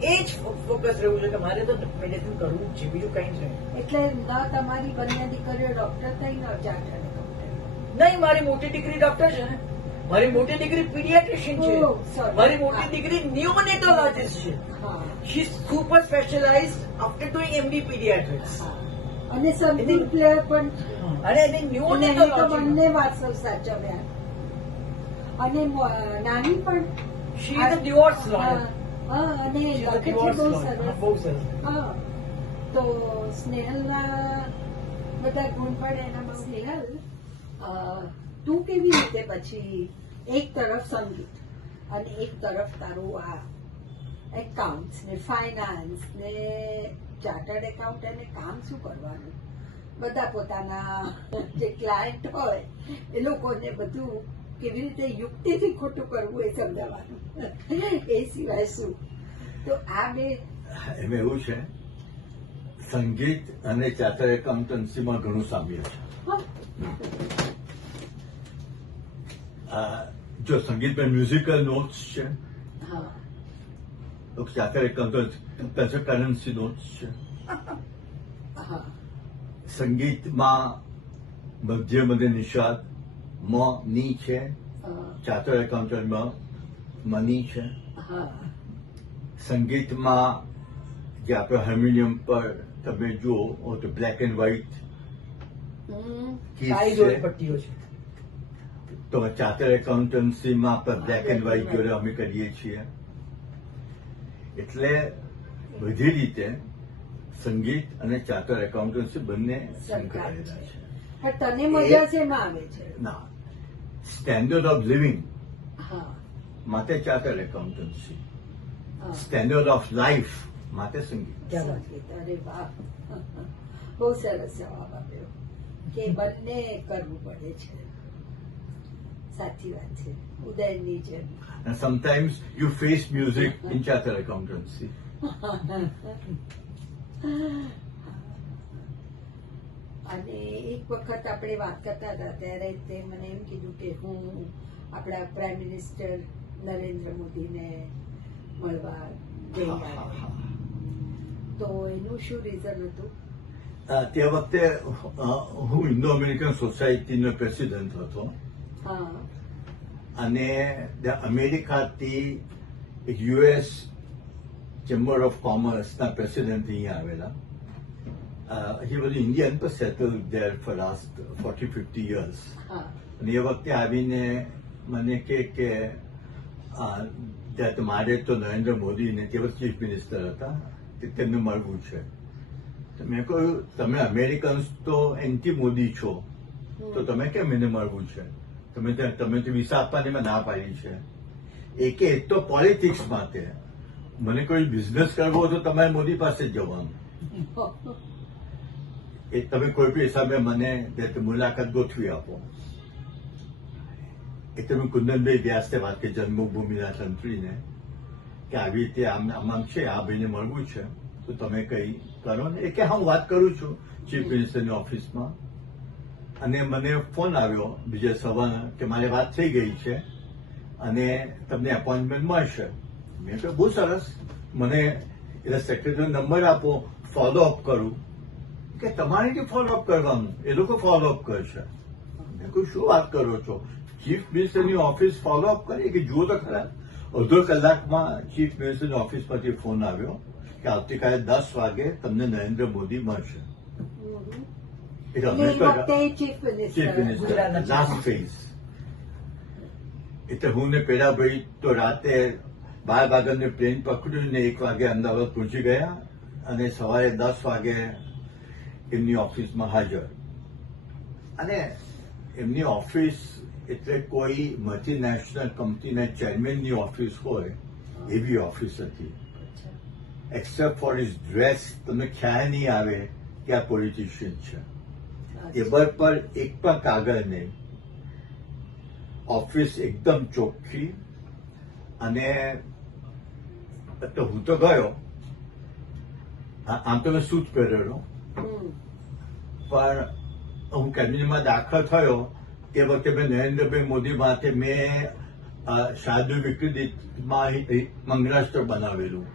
એ જ ફોકસ રહેવું છે કે મારે તો મેડિસિન કરવું જ છે, બીજું કઈ જ નહીં. એટલે ન તમારી બંને દીકરીઓ ડોક્ટર થઈ ન ચાર્ટર્ડ એકાઉન્ટન્ટ. નહીં, મારી મોટી દીકરી ડોક્ટર છે ને, મારી મોટી દીકરી પીડિયાટ્રિશિયન Oh, છે, sorry. મારી મોટી દીકરી ન્યુમોનેટોલોજીસ્ટ છે. હા she is super specialized after doing MD paediatrics. હા. અને સમથિંગ પ્લેયર પણ છે. અને એને અને એને તો ન્યુમોનેટોલોજી બંને વારસો સાચવ્યા. અને નાની પણ શી ઇઝ અ ડિવોર્સ હા, લોયર. હા, અને લખે છે બહુ સરસ. બહુ સરસ. હા તો સ્નેહલના બધા ગુણ પણ એનામાં. સ્નેહલ તું કેવી રીતે પછી એક તરફ સંગીત અને એક તરફ તારું આ એકાઉન્ટ્સ ને ફાઇનાન્સ ને ચાર્ટર્ડ એકાઉન્ટન્ટને કામ શું કરવાનું, બધા પોતાના જે ક્લાયન્ટ હોય એ લોકોને બધું કેવી રીતે યુક્તિથી ખોટું કરવું એ સમજાવવાનું, એ સિવાય શું? તો આ બે એમાં એવું છે, સંગીત અને ચાર્ટર્ડ એકાઉન્ટન્સીમાં ઘણું સામ્ય છે. હા, જો સંગીતમાં મ્યુઝિકલ નોટ્સ છે, હા, તો ચાર્ટર્ડ એકાઉન્ટન્ટ કરન્સી નોટ્સ છે. હા, સંગીતમાં મધ્યમ અને નિષાદ ની છે, ચાર્ટર્ડ એકાઉન્ટન્ટમાં મની છે. હા, સંગીતમાં જે આપણે હાર્મોનિયમ પર તમે જુઓ તો બ્લેક એન્ડ વ્હાઇટ હમ, કાળી જોડે પટ્ટીઓ છે. તો ચાર્ટર્ડ એકાઉન્ટન્સીમાં પણ બ્લેક એન્ડ વ્હાઇટ જોડે અમે કરીએ છીએ. એટલે બધી રીતે સંગીત અને ચાર્ટર્ડ એકાઉન્ટન્સી બંને સરકારી સંકળાયેલા છે. પણ તને મજા શેમાં આવે છે? ના, સ્ટેન્ડર્ડ ઓફ લિવિંગ હા, માટે ચાર્ટર્ડ એકાઉન્ટન્સી, હા. સ્ટેન્ડર્ડ ઓફ લાઈફ માટે સંગીત. સંગીત. અરે વાહ, બહુ સરસ જવાબ આપ્યો કે બંને કરવું પડે છે. સાચી વાત છે, ઉદયની જેમ. And sometimes you face music in chartered accountancy. અને એક વખત આપણે વાત કરતા હતા ત્યારે તે મને એમ કીધું કે હું આપણા પ્રાઇમ મિનિસ્ટર નરેન્દ્ર મોદીને મળવા જઈ આવ્યો. તો એનું શું રીઝન હતું? તે વખતે હું ઇન્ડો અમેરિકન સોસાયટીનો પ્રેસિડેન્ટ હતો હા, અને અમેરિકાથી યુએસ ચેમ્બર ઓફ કોમર્સના પ્રેસિડેન્ટ અહીંયા આવેલા. He was Indian but settled there for last 40-50 years. હા, અને એ વખતે આવીને મને કે મારે તો નરેન્દ્ર મોદીને તે વખતે ચીફ મિનિસ્ટર હતા તેમને મળવું છે. તો મેં કહ્યું તમે અમેરિકન્સ તો એન્ટી મોદી છો, તો તમે કેમ એને મળવું છે? તમે તો વિસા આપવાની મેં ના પાડી છે. એ તો પોલિટિક્સ માટે. મને કોઈ બિઝનેસ કરવો હોય તો તમારે મોદી પાસે જ જવાનું. એ તમે કોઈ પણ હિસાબે મને મુલાકાત ગોઠવી આપો. એટલે મેં કુંદનભાઈ વ્યાસને વાત કરી, જન્મભૂમિના તંત્રીને, કે આવી રીતે આમ છે, આ ભાઈને મળવું છે, તો તમે કઈ કરો ને. એ કે હા, હું વાત કરું છું ચીફ મિનિસ્ટરની ઓફિસમાં. અને મને ફોન આવ્યો બીજા સવારે કે મારી વાત થઈ ગઈ છે અને તમને એપોઇન્ટમેન્ટ મળશે. મેં કહ્યું બહુ સરસ, મને એટલે સેક્રેટરીનો નંબર આપો, ફોલોઅપ કરું. કે તમારે કે ફોલોઅપ કરવાનું, એ લોકો ફોલોઅપ કરશે. મેં કહ્યું શું વાત કરો છો? ચીફ મિનિસ્ટરની ઓફિસ ફોલોઅપ કરી? કે જુઓ તો ખરા. અડધો કલાકમાં ચીફ મિનિસ્ટરની ઓફિસમાંથી ફોન આવ્યો કે આવતીકાલે 10 વાગે તમને નરેન્દ્ર મોદી મળશે. એટલે અમે તો ચીફ મિનિસ્ટર લાસ્ટ ફેઝ. એટલે હું ને પેલાભાઈ તો રાતે 12 વાગ્યાનું પ્લેન પકડ્યું ને 1 વાગે અમદાવાદ પહોંચી ગયા અને સવારે 10 વાગે એમની ઓફિસમાં હાજર. અને એમની ઓફિસ એટલે કોઈ મલ્ટીનેશનલ કંપનીના ચેરમેનની ઓફિસ હોય એવી ઓફિસ હતી. એક્સેપ્ટ ફોર હિઝ ડ્રેસ તમને ખ્યાલ નહીં આવે કે આ પોલિટિશિયન છે. ટેબલ પર એક પણ કાગળ નહીં. ઓફિસ એકદમ ચોખ્ખી. અને તો હું તો ગયો, આમ તો મેં સૂટ પહેરેલો, પણ હું કેબિનેટમાં દાખલ થયો તે વખતે મેં નરેન્દ્રભાઈ મોદી માટે મેં શાર્દુલ વિક્રદીપમાં મંગળાસ્ત્ર બનાવેલું.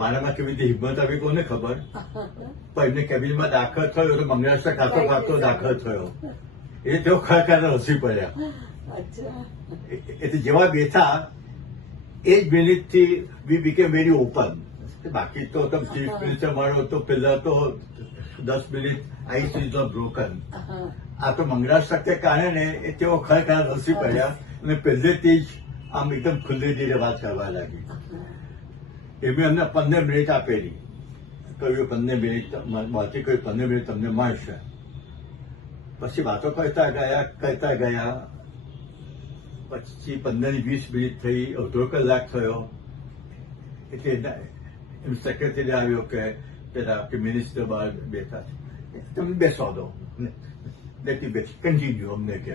મારામાં કેવી રીતે હિંમત આવી કોને ખબર, પણ એમને કેબિનમાં દાખલ થયો તો મંગળાષ્ટ્ર ખાતો ખાતો દાખલ થયો. એ તેઓ ખરેખર હસી પડ્યા. એટલે જેવા બેઠા એ જ મિનિટથી વી બીકેમ વેરી ઓપન. બાકી તો તમે ચીફ મિનિસ્ટર મળો તો પેલા તો 10 મિનિટ આઈસ ઇઝ બ્રોકન. આ તો મંગળાષ્ટ્ર કારણે તેઓ ખરેખર હસી પડ્યા અને પહેલેથી જ આમ એકદમ ખુલ્લી દિલે વાત કરવા લાગી. એમને અમને 15 મિનિટ આપેલી, કહ્યું 15 મિનિટ બાકી કહ્યું 15 મિનિટ તમને મળશે. પછી વાતો કરતા ગયા પછી 15-20 મિનિટ થઈ, અડધો કલાક થયો. એટલે એમ સેક્રેટરી આવ્યો કે પેલા કે મિનિસ્ટર બહાર બેઠા છે, તમે બેસવા દો, કન્ટિન્યુ અમને કે.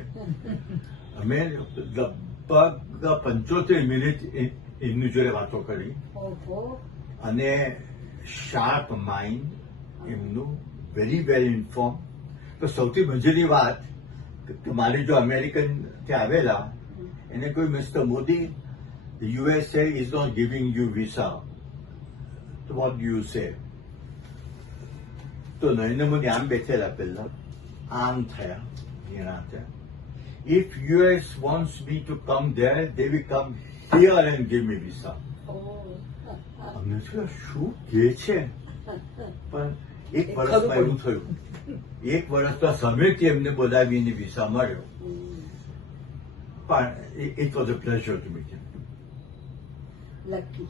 અમે લગભગ 75 મિનિટ એમની જોડે વાતો કરી અને શાર્પ માઇન્ડ એમનું, વેરી વેરી ઇન્ફોર્મ. તો સૌથી મજાની વાત કે મારી જો અમેરિકન ત્યાં આવેલા એને કોઈ mister Modi, USA is not giving you visa. So what do you say? તો નરેન્દ્ર મોદી આમ બેઠેલા પહેલા આમ થયા ઘેણા થયા. If US wants me to come there, they will come here and give me visa. અમને શું કે છે, પણ એક વર્ષમાં એવું થયું. એક વર્ષમાં સામેથી એમને બોલાવીને વિઝા મળ્યો. પણ it was a pleasure to meet him. Lucky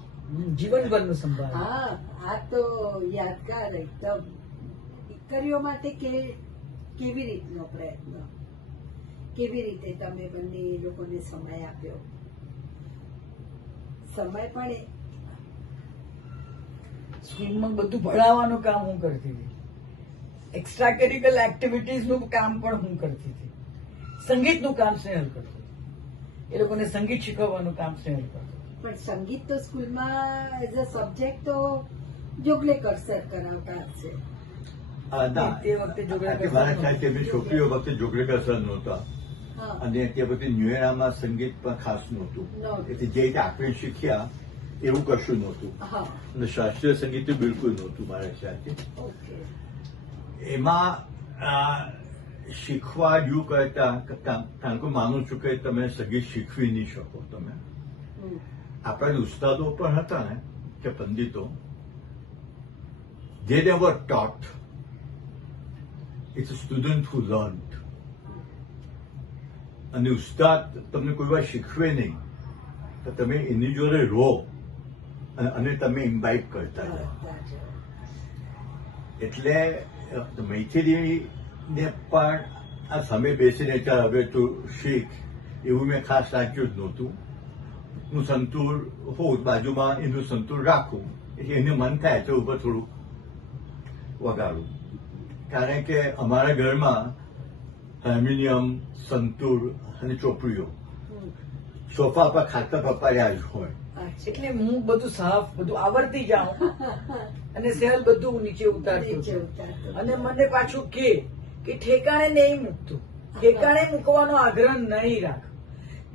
જીવનભરનું સંભાળ. હા, આ તો યાદગાર એકદમ. દીકરીઓ માટે કેવી રીતનો પ્રયત્ન, કેવી રીતે તમે બંને એ લોકોને સમય આપ્યો? સમય પણ સ્કૂલમાં બધું ભણાવવાનું કામ હું કરતી હતી, એક્સ્ટ્રા કરિક્યુલર એક્ટિવિટીઝનું કામ પણ હું કરતી હતી, સંગીતનું કામ સ્નેહલ કરતો, એ લોકોને સંગીત શીખવવાનું કામ સ્નેહલ કરતો. પણ સંગીત તો સ્કૂલમાં એઝ અ સબ્જેક્ટ તો જોગલેકર સર કરાવતા હશે. તે વખતે જોગલેકર મારા ખ્યાલ કે છોકરીઓ વખતે જોગલેકર સર નહોતા અને તે પછી ન્યુએરામાં સંગીત પણ ખાસ નહોતું. એટલે જે રીતે આપણે શીખ્યા એવું કશું નહોતું અને શાસ્ત્રીય સંગીત બિલકુલ નહોતું મારા ખ્યાલથી. એમાં શીખવાડ્યું કરતા કારણ કે માનું છું કે તમે સંગીત શીખવી નહીં શકો. તમે આપણા ઉસ્તાદો પણ હતા ને કે પંડિતો, they never taught, it's a student who learned. અને ઉસ્તાદ તમને કોઈ વાર શીખવે નહીં તો તમે એની જોડે રહો અને તમે ઇમ્બાઇબ કરતા જાઓ. એટલે મૈથિલીને પણ આ સામે બેસીને હવે તું શીખ એવું મેં ખાસ રાખ્યું જ નહોતું. હું સંતુર હોઉં બાજુમાં એનું સંતુર રાખું, એટલે એને મન થાય તો ઉપર થોડું વગાડું. કારણ કે અમારા ઘરમાં હાર્મોનિયમ, સંતુર અને ચોપડીઓ સોફા પર ખાતા પપાયા જ હોય. એટલે હું બધું સાફ બધું આવડતી જાઉં અને સહેલ બધું નીચે ઉતારતું અને મને પાછું કે ઠેકાણે નહીં મૂકતું, ઠેકાણે મૂકવાનો આગ્રહ નહીં રાખ.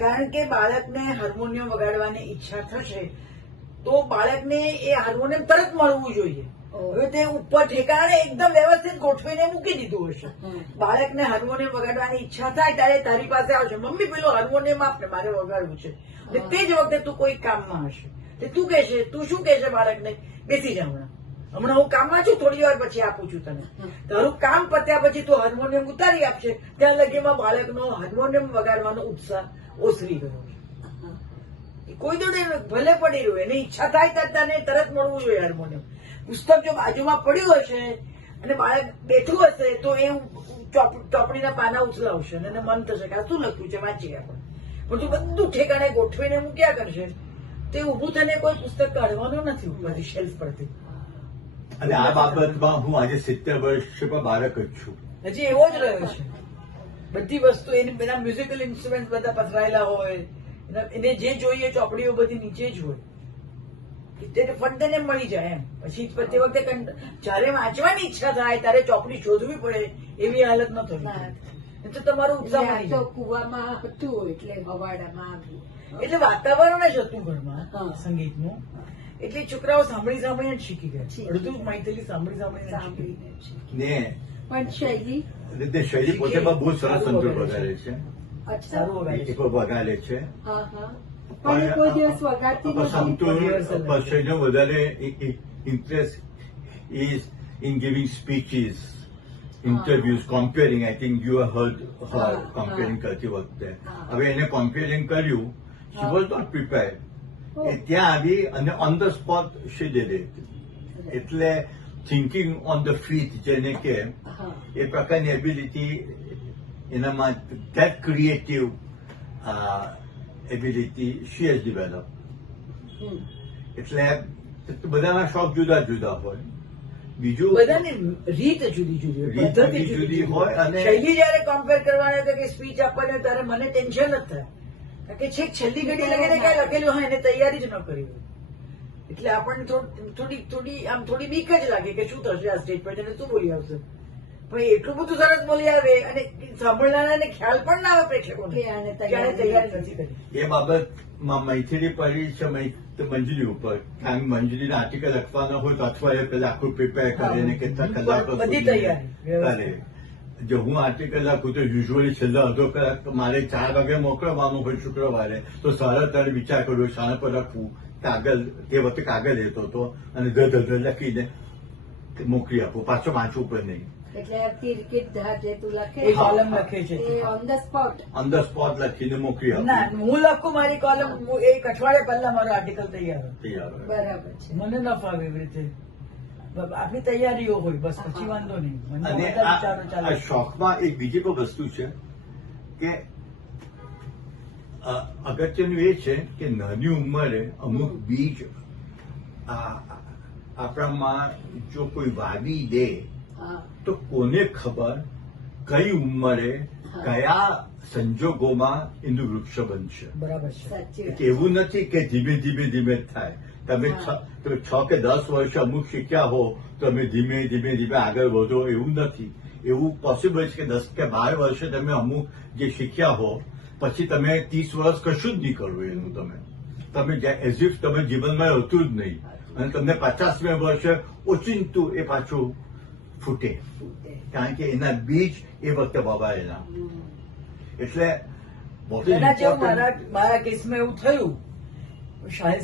કારણ કે બાળકને હાર્મોનિયમ વગાડવાની ઈચ્છા થશે તો બાળકને એ હાર્મોનિયમ તરત મળવું જોઈએ. હવે તે ઉપર ઠેકાણે એકદમ વ્યવસ્થિત ગોઠવીને મૂકી દીધું હશે. બાળકને હાર્મોનિયમ વગાડવાની ઈચ્છા થાય ત્યારે તારી પાસે આવશે, મમ્મી પેલું હાર્મોનિયમ આપને મારે વગાડવું છે. અને તે જ વખતે તું કોઈ કામમાં હશે તે તું કહેશે, તું શું કહેશે બાળકને, બેસી જા હમણાં હું કામમાં છું, થોડી વાર પછી આપું છું તને. તારું કામ પત્યા પછી તું હાર્મોનિયમ ઉતારી આપશે, ત્યાં લગીમાં બાળકનો હાર્મોનિયમ વગાડવાનો ઉત્સાહ ઓસરી ગયો. કોઈ જોડે ભલે પડી રહ્યું, એની ઈચ્છા થાય ત્યારે તને તરત મળવું જોઈએ હાર્મોનિયમ. પુસ્તક જો બાજુમાં પડ્યું હશે અને બાળક બેઠું હશે તો એ ચોપડીના પાના ઉછલાવશે અને મન થશે કે આ શું લખ્યું છે, વાંચી આપણે. પણ તું બધું ઠેકાણે ગોઠવીને મૂક્યા કરશે તે ઉભું થઈને કોઈ પુસ્તક કાઢવાનું નથી ઉપરથી શેલ્ફ પરથી. અને આ બાબતમાં હું આજે 70 વર્ષમાં બાળક જ છું, હજી એવો જ રહ્યો છે. બધી વસ્તુ એની બધા મ્યુઝિકલ ઇન્સ્ટ્રુમેન્ટ બધા પથરાયેલા હોય, એને જે જોઈએ ચોપડીઓ બધી નીચે જ હોય, ફટને મળી જાય એમ. પછી તે વખતે જયારે વાંચવાની ઈચ્છા થાય ત્યારે ચોપડી શોધવી પડે એવી હાલત ન થવી. એ તો તમારું ઉત્સાહ એટલે આ મળી તો જાય. કુવામાં હતું એટલે હવાડામાં આવ્યું. એટલે વાતાવરણ જ હતું ઘરમાં હા. સંગીતનું, એટલે છોકરાઓ સાંભળીને જ શીખી ગયા. શીખી. અડધું મૈથિલી સાંભળીને જ શીખી. સાંભળીને શીખ્યું. ને પણ શૈલી રીતે શૈલી પોતે પણ બહુ સરસ સંતૂર વગાડે છે. અચ્છા સારું વગાડે એ છે. પણ વગાડે છે. હા હા પણ એ કોઈ દિવસ વગાડતી પણ નથી. સંતૂર શૈલીનો વધારે interest is in giving speeches, interviews, compering. I think you heard her compering કરતી વખતે. હા. હવે એને કમ્પેરિંગ કર્યું, શી હા. Was not prepared. Oh. એ ત્યાં આવી અને on the spot she did it. એટલે થિંકિંગ ઓન ધ ફીટ જેને કે હા એ પ્રકારની એબિલિટી એનામાં, that creative ability she has developed. હમ. એટલે બધાના શોખ જુદા જુદા હોય. બીજું બધાની રીત જુદી જુદી હોય, રીત પદ્ધતિ જુદી જુદી જુદી હોય અને શૈલી જયારે કમ્પેર કરવાની હોય કે સ્પીચ આપવાની હોય ત્યારે મને ટેન્શન જ થાય, કારણ કે છેક છેલ્લી ઘડી લગીને કઈ લખેલું હોય એને તૈયારી જ ન કરી હોય. એટલે આપણને થોડી બીક જ લાગે કે શું થશે આ સ્ટેજ પર જઈને શું બોલી આવશે. પણ એટલું બધું સરસ બોલી આવે અને સાંભળનારાને ખ્યાલ પણ ના આવે પ્રેક્ષકોને કે આને કે આને તૈયારી નથી કરી. એ બાબતમાં મૈથિલી પડી છે મંજરી ઉપર. કારણ કે મંજરીના આર્ટિકલ લખવાના હોય તો અઠવાડિયે પહેલા આખું પ્રિપેર કરીને કેટલા કલાકો બધી સુધી તૈયારી કરે. જો હું આર્ટિકલ લખું તો યુઝ્યુઅલી છેલ્લા અડધો કલાક મારે 4 વાગે મોકલવાનું હોય શુક્રવારે, તો 3:30 વિચાર કર્યો શાના પર લખવું. કાગળ તે વખતે કાગળ લેતો હતો અને ધડ લખીને મોકલી આપું, પાછો વાંચવું પણ નહીં. એટલે કિરકિટ ધા જે તું લખે એ કોલમ લખે છે. એ on the spot. On the spot લખીને મોકલી ના, આપું. હું લખું મારી કોલમ, એક અઠવાડિયા પહેલા મારો આર્ટિકલ તૈયાર હોય. તૈયાર હોય. બરાબર છે. મને ન ફાવે એવી રીતે. આપણી તૈયારીઓ હોય બસ, પછી વાંધો નહીં. મને અને બધા વિચારો આ ચાલે. શોખમાં એક બીજી પણ વસ્તુ છે કે અગત્યનું એ છે કે નાની ઉંમરે અમુક બીજ આપણામાં જો કોઈ વાવી દે હા તો કોને ખબર કઈ ઉંમરે કયા સંજોગોમાં એનું વૃક્ષ બનશે. બરાબર છે. સાચી વાત. એવું નથી કે ધીમે ધીમે જ થાય. તમે હા. 6 કે 10 વર્ષે અમુક શીખ્યા હો તો તમે ધીમે આગળ વધો, એવું નથી. એવું પોસિબલ છે કે 10 કે 12 વર્ષે તમે અમુક જે શીખ્યા હો પછી તમે 30 વર્ષ કશું જ નહીં કરવું એનું. તમે એઝ ઇફ તમે જીવનમાં હતું જ નહીં અને તમને 50મે વર્ષે ઓચિંતું એ પાછું ફૂટે, કારણ કે એના બીજ એ વખતે વવાયેલા. એટલે what is કદાચ એવું important- મારા કેસમાં એવું થયું.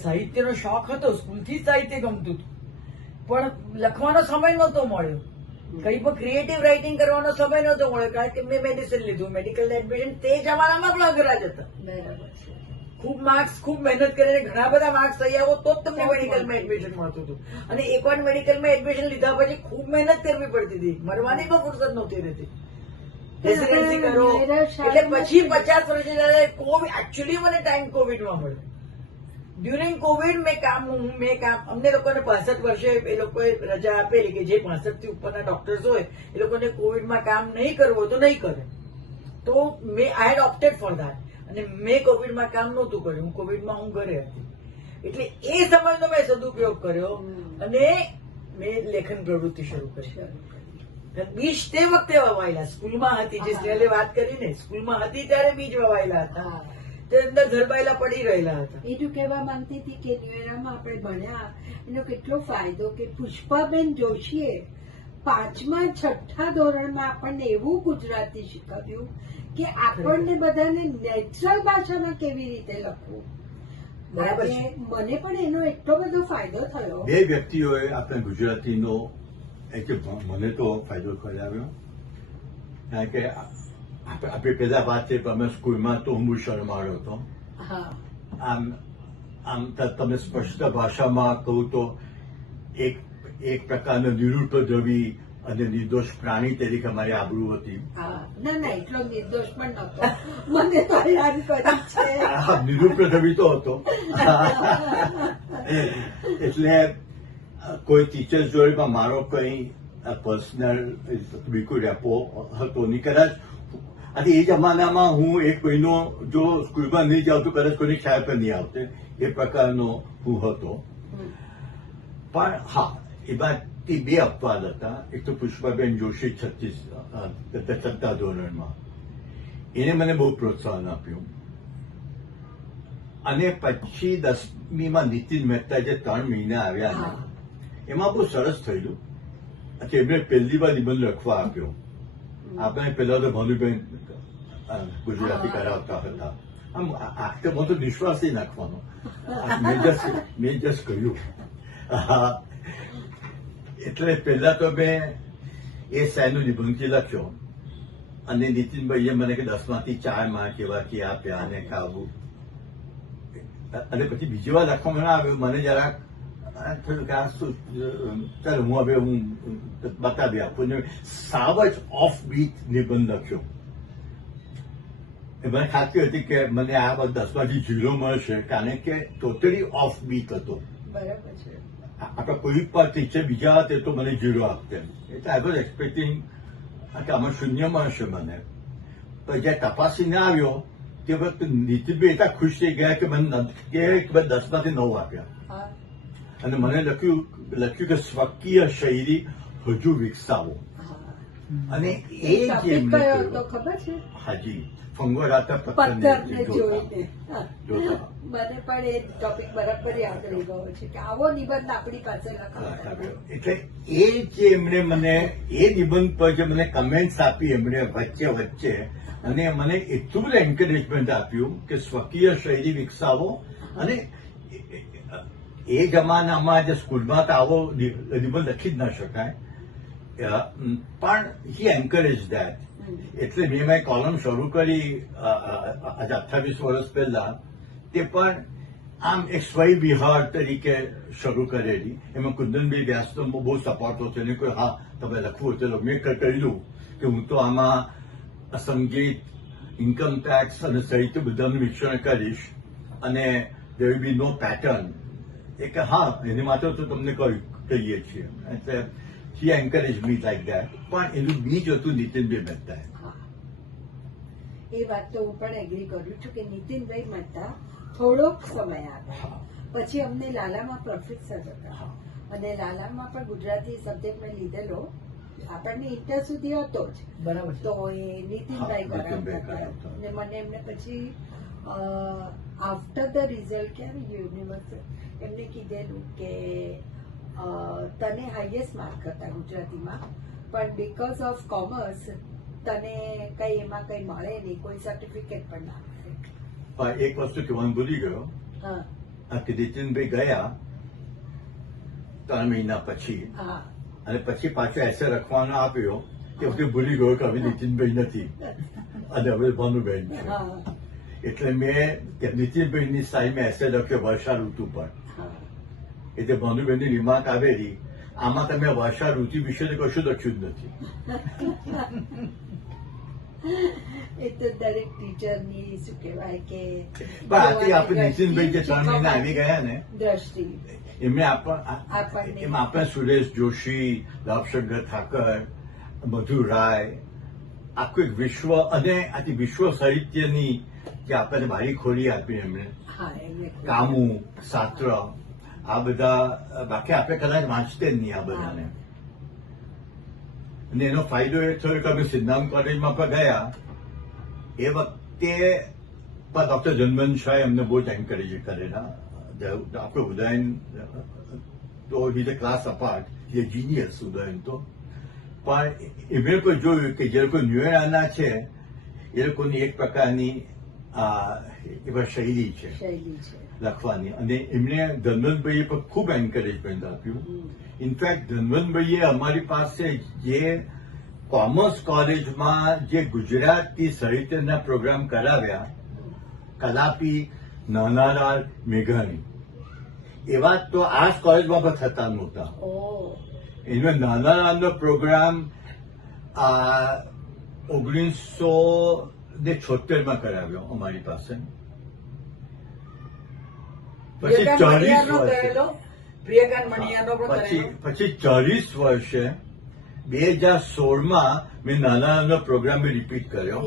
સાહિત્યનો શોખ હતો, સ્કૂલથી જ સાહિત્ય ગમતું હતું, પણ લખવાનો સમય નહોતો મળ્યો. કઈ પણ ક્રિએટિવ રાઇટિંગ કરવાનો સમય નહોતો મળ્યો, કારણ કે મેં મેડિસિન લીધું. મેડિકલ એડમિશન તે જમાનામાં પણ અઘરા જ હતા. બરાબર છે. ખૂબ માર્ક્સ, ખૂબ મહેનત કરીને ઘણા બધા માર્ક્સ થઈ આવો તો જ તમને મેડિકલમાં એડમિશન મળતું હતું. અને એકવાર મેડિકલમાં એડમિશન લીધા પછી ખૂબ મહેનત કરવી પડતી હતી, મરવાની પણ ફુરસદ નહોતી રહેતી. રેસિડેન્સી કરો એટલે પછી 50 વર્ષે જયારે કોવિડ, એકચ્યુઅલી મને ટાઈમ કોવિડમાં મળ્યો. ડ્યુરિંગ કોવિડ મેં કામ, અમને લોકોને 65 વર્ષે એ લોકોએ રજા આપેલી કે જે 65 થી ઉપરના ડોક્ટર્સ હોય એ લોકોને કોવિડમાં કામ નહીં કરવું હોય તો નહીં કરે. તો આઈ હેડ ઓપ્ટેડ ફોર ધેટ. અને મેં કોવિડમાં કામ નહોતું કર્યું, હું કોવિડમાં હું ઘરે હતી. એટલે એ સમયનો મેં સદુપયોગ કર્યો અને મેં લેખન પ્રવૃત્તિ શરૂ કરી. બીજ તે વખતે વવાયેલા, સ્કૂલમાં હતી, જે સ્નેહલે વાત કરી ને, સ્કૂલમાં હતી ત્યારે બીજ વવાયેલા હતા, હા. તે અંદર ધરબાયેલા પડી રહેલા હતા. એટલું કહેવા માંગતી હતી કે ન્યુએરામાં આપણે ભણ્યા એનો કેટલો ફાયદો કે પુષ્પાબેન જોશીએ 5મા 6ઠા ધોરણમાં આપણને એવું ગુજરાતી શીખવ્યું કે આપણને બધાને નેચરલ ભાષામાં કેવી રીતે લખવું. બરાબર છે. આજે મને પણ એનો એટલો બધો ફાયદો થયો. બે વ્યક્તિઓએ આપણે ગુજરાતીનો મને તો ફાયદો કરાવ્યો, કારણ કે આપણે પેલા વાત છે અમે સ્કૂલમાં તો હું શરમાળો હતો. હા આમ તમે સ્પષ્ટ ભાષામાં કહું તો એક પ્રકારનો નિરુપદ્રવી અને નિર્દોષ પ્રાણી તરીકે અમારી આબરૂ હતી. હા ના ના એટલો નિર્દોષ પણ નહોતો. મને તો હેરાન કરી છે. નિરુપદ્રવી તો હતો. એટલે કોઈ ટીચર જોડે મારો કઈ પર્સનલ બિલકુલ રેપો હતો નહીં. કદાચ અને એ જમાનામાં હું એક મહિનો જો સ્કૂલમાં નહીં જાઉં તો કદાચ કોઈને ખ્યાલ પણ નહીં આવશે, એ પ્રકારનો હું હતો. પણ હા, એમાંથી 2 અપવાદ હતા. એક તો પુષ્પાબેન જોશી 6ઠ્ઠા ધોરણમાં, એને મને બહુ પ્રોત્સાહન આપ્યું. અને પછી 10મીમાં નીતિન મહેતા જે 3 મહિના આવ્યા ને એમાં બહુ સરસ થયેલું કે એમણે પહેલી વાર નિબંધ લખવા આપ્યો. આપણે પહેલા તો ભાનુબેન ગુજરાતી કરાવતા હતા. આમ આખમાં તો નિશ્વાસ નાખવાનો. મેં જસ્ટ કહ્યું. એટલે પહેલા તો મેં એ સાયનો નિબંધ લખ્યો અને નીતિનભાઈએ મને કે 10માંથી 4 માર્ક એવા કે આપ્યા અને ખાવું. અને પછી બીજી વાર લખવામાં આવ્યું મને જરાક થયું કે આ શું ચાલો હું બતાવી આપું. સાવ જ ઓફ બીટ નિબંધ લખ્યો. મને ખાતરી હતી કે મને આ 10માંથી 0 મળશે કારણ કે ટોટલી ઓફ બીટ હતો. બરાબર છે. આપણા કોઈ પણ ટીચર બીજા હતા તો મને 0 આપતે. એટલે આઈ વોઝ એક્સપેક્ટિંગ કે આમાં 0 મળશે મને. તો જ્યાં તપાસીને આવ્યો તે વખતે નીતિનભાઈ એટલા ખુશ થઈ ગયા કે મને 10માંથી 9 આપ્યા. અને મને લખ્યું કે સ્વકીય શૈલી હજુ વિકસાવો. અને એ જે એમને ખબર છે હાજી ફંગોરાતા પથ્થરને જોઈને મને પણ એ ટોપિક બરાબર યાદ રહી ગયો છે કે આવો નિબંધ આપણી પાસે લખાવ્યો. એટલે એ જે એમણે મને એ નિબંધ પર જે મને કમેન્ટ્સ આપી એમણે વચ્ચે અને મને એટલું બધું એન્કરેજમેન્ટ આપ્યું કે સ્વકીય શૈલી વિકસાવો. અને એ જમાનામાં જે સ્કૂલમાં તો આવો નિબંધ લખી જ ન શકાય પણ હી એન્કરેજ દેટ. એટલે મેં કોલમ શરૂ કરી આજે 28 વર્ષ પહેલા. તે પણ આમ એક સ્વય વિહાર તરીકે શરૂ કરેલી. એમાં કુંદનભાઈ વ્યાસનો બહુ સપોર્ટ હતો. એને કોઈ હા તમે લખવું તો મેં કહ્યું કે હું તો આમાં સંગીત, ઇન્કમ ટેક્સ અને સાહિત્ય બધાનું મિશ્રણ કરીશ અને there will be no pattern. એ કે હા એની માટે તો તમને કહીએ છીએ. એટલે he encouraged me like that. પણ એનું બીજ હતું નીતિનભાઈ મહેતા. એ વાત તો હું પણ એગ્રી કરું છું કે નીતિનભાઈ મહેતા થોડોક સમય આવ્યા પછી અમને લાલામાં પ્રોફેસર હતા અને લાલામાં પણ ગુજરાતી સબ્જેક્ટ મેં લીધેલો આપણને ઇન્ટર સુધી હતો જ. બરાબર. તો એ નીતિનભાઈ કરાવતા હતા અને મને એમને પછી આફ્ટર ધ રિઝલ્ટ ક્યારે યુનિવર્સિટી એમને કીધેલું કે તને હાઈએસ્ટ માર્ક હતા ગુજરાતીમાં પણ બીકોઝ ઓફ કોમર્સ તને કઈ એમાં કઈ મળે નહીં, કોઈ સર્ટિફિકેટ પણ ના મળે. એક વસ્તુ કહેવાનું ભૂલી ગયો કે નીતિનભાઈ ગયા 3 મહિના પછી અને પછી પાછો એસે લખવાનો આપ્યો તે વખતે ભૂલી ગયો કે હવે નીતિનભાઈ નથી અને હવે ભાનુબેન છે. એટલે મેં નીતિનભાઈની સાઈડમાં એસે લખ્યો વર્ષા ઋતુ પર. એટલે ભાનુબેનની રિમાર્ક આવેલી આમાં તમે વર્ષા ઋતુ વિશે તો કશું લખ્યું જ નથી. એ તો દરેક ટીચરની શું કહેવાય કે આપણે નીતિનભાઈ જે 3 મહિના આવી ગયા ને દ્રષ્ટિ એમને એમાં આપણે સુરેશ જોશી, લાભશંકર ઠાકર, મધુ રાય આખું એક વિશ્વ અને આથી વિશ્વ સાહિત્યની જે આપણને મારી ખોરી આપી એમણે. કામુ, સાત્ર આ બધા બાકી આપણે કદાચ વાંચતે જ નહીં આ બધાને. અને એનો ફાયદો એ થયો કે અમે સિદ્ધાંત કોલેજમાં પણ ગયા એ વખતે પણ ડોક્ટર જનમન શાહે અમને બહુ જ એન્કરેજ કરેલા. આપણે ઉદયન તો he the class apart, he genius Udayan તો. પણ એમણે કોઈ જોયું કે જે લોકો ન્યુએરાના છે એ લોકોની એક પ્રકારની એવા શૈલી છે લખવાની. અને એમણે ધનવંતભાઈએ પણ ખૂબ એન્કરેજમેન્ટ આપ્યું. ઇનફેક્ટ ધનવંતભાઈએ અમારી પાસે જે કોમર્સ કોલેજમાં જે ગુજરાતી સાહિત્યના પ્રોગ્રામ કરાવ્યા, કલાપી, નાનાલાલ, મેઘાણી, એવા તો આ કોલેજમાં પણ થતા નહોતા. એનો નાનાલાલનો પ્રોગ્રામ 1976માં કરાવ્યો અમારી પાસે. પછી 40 વર્ષે 2016માં મેં નાનાલાલનો પ્રોગ્રામ રિપીટ કર્યો.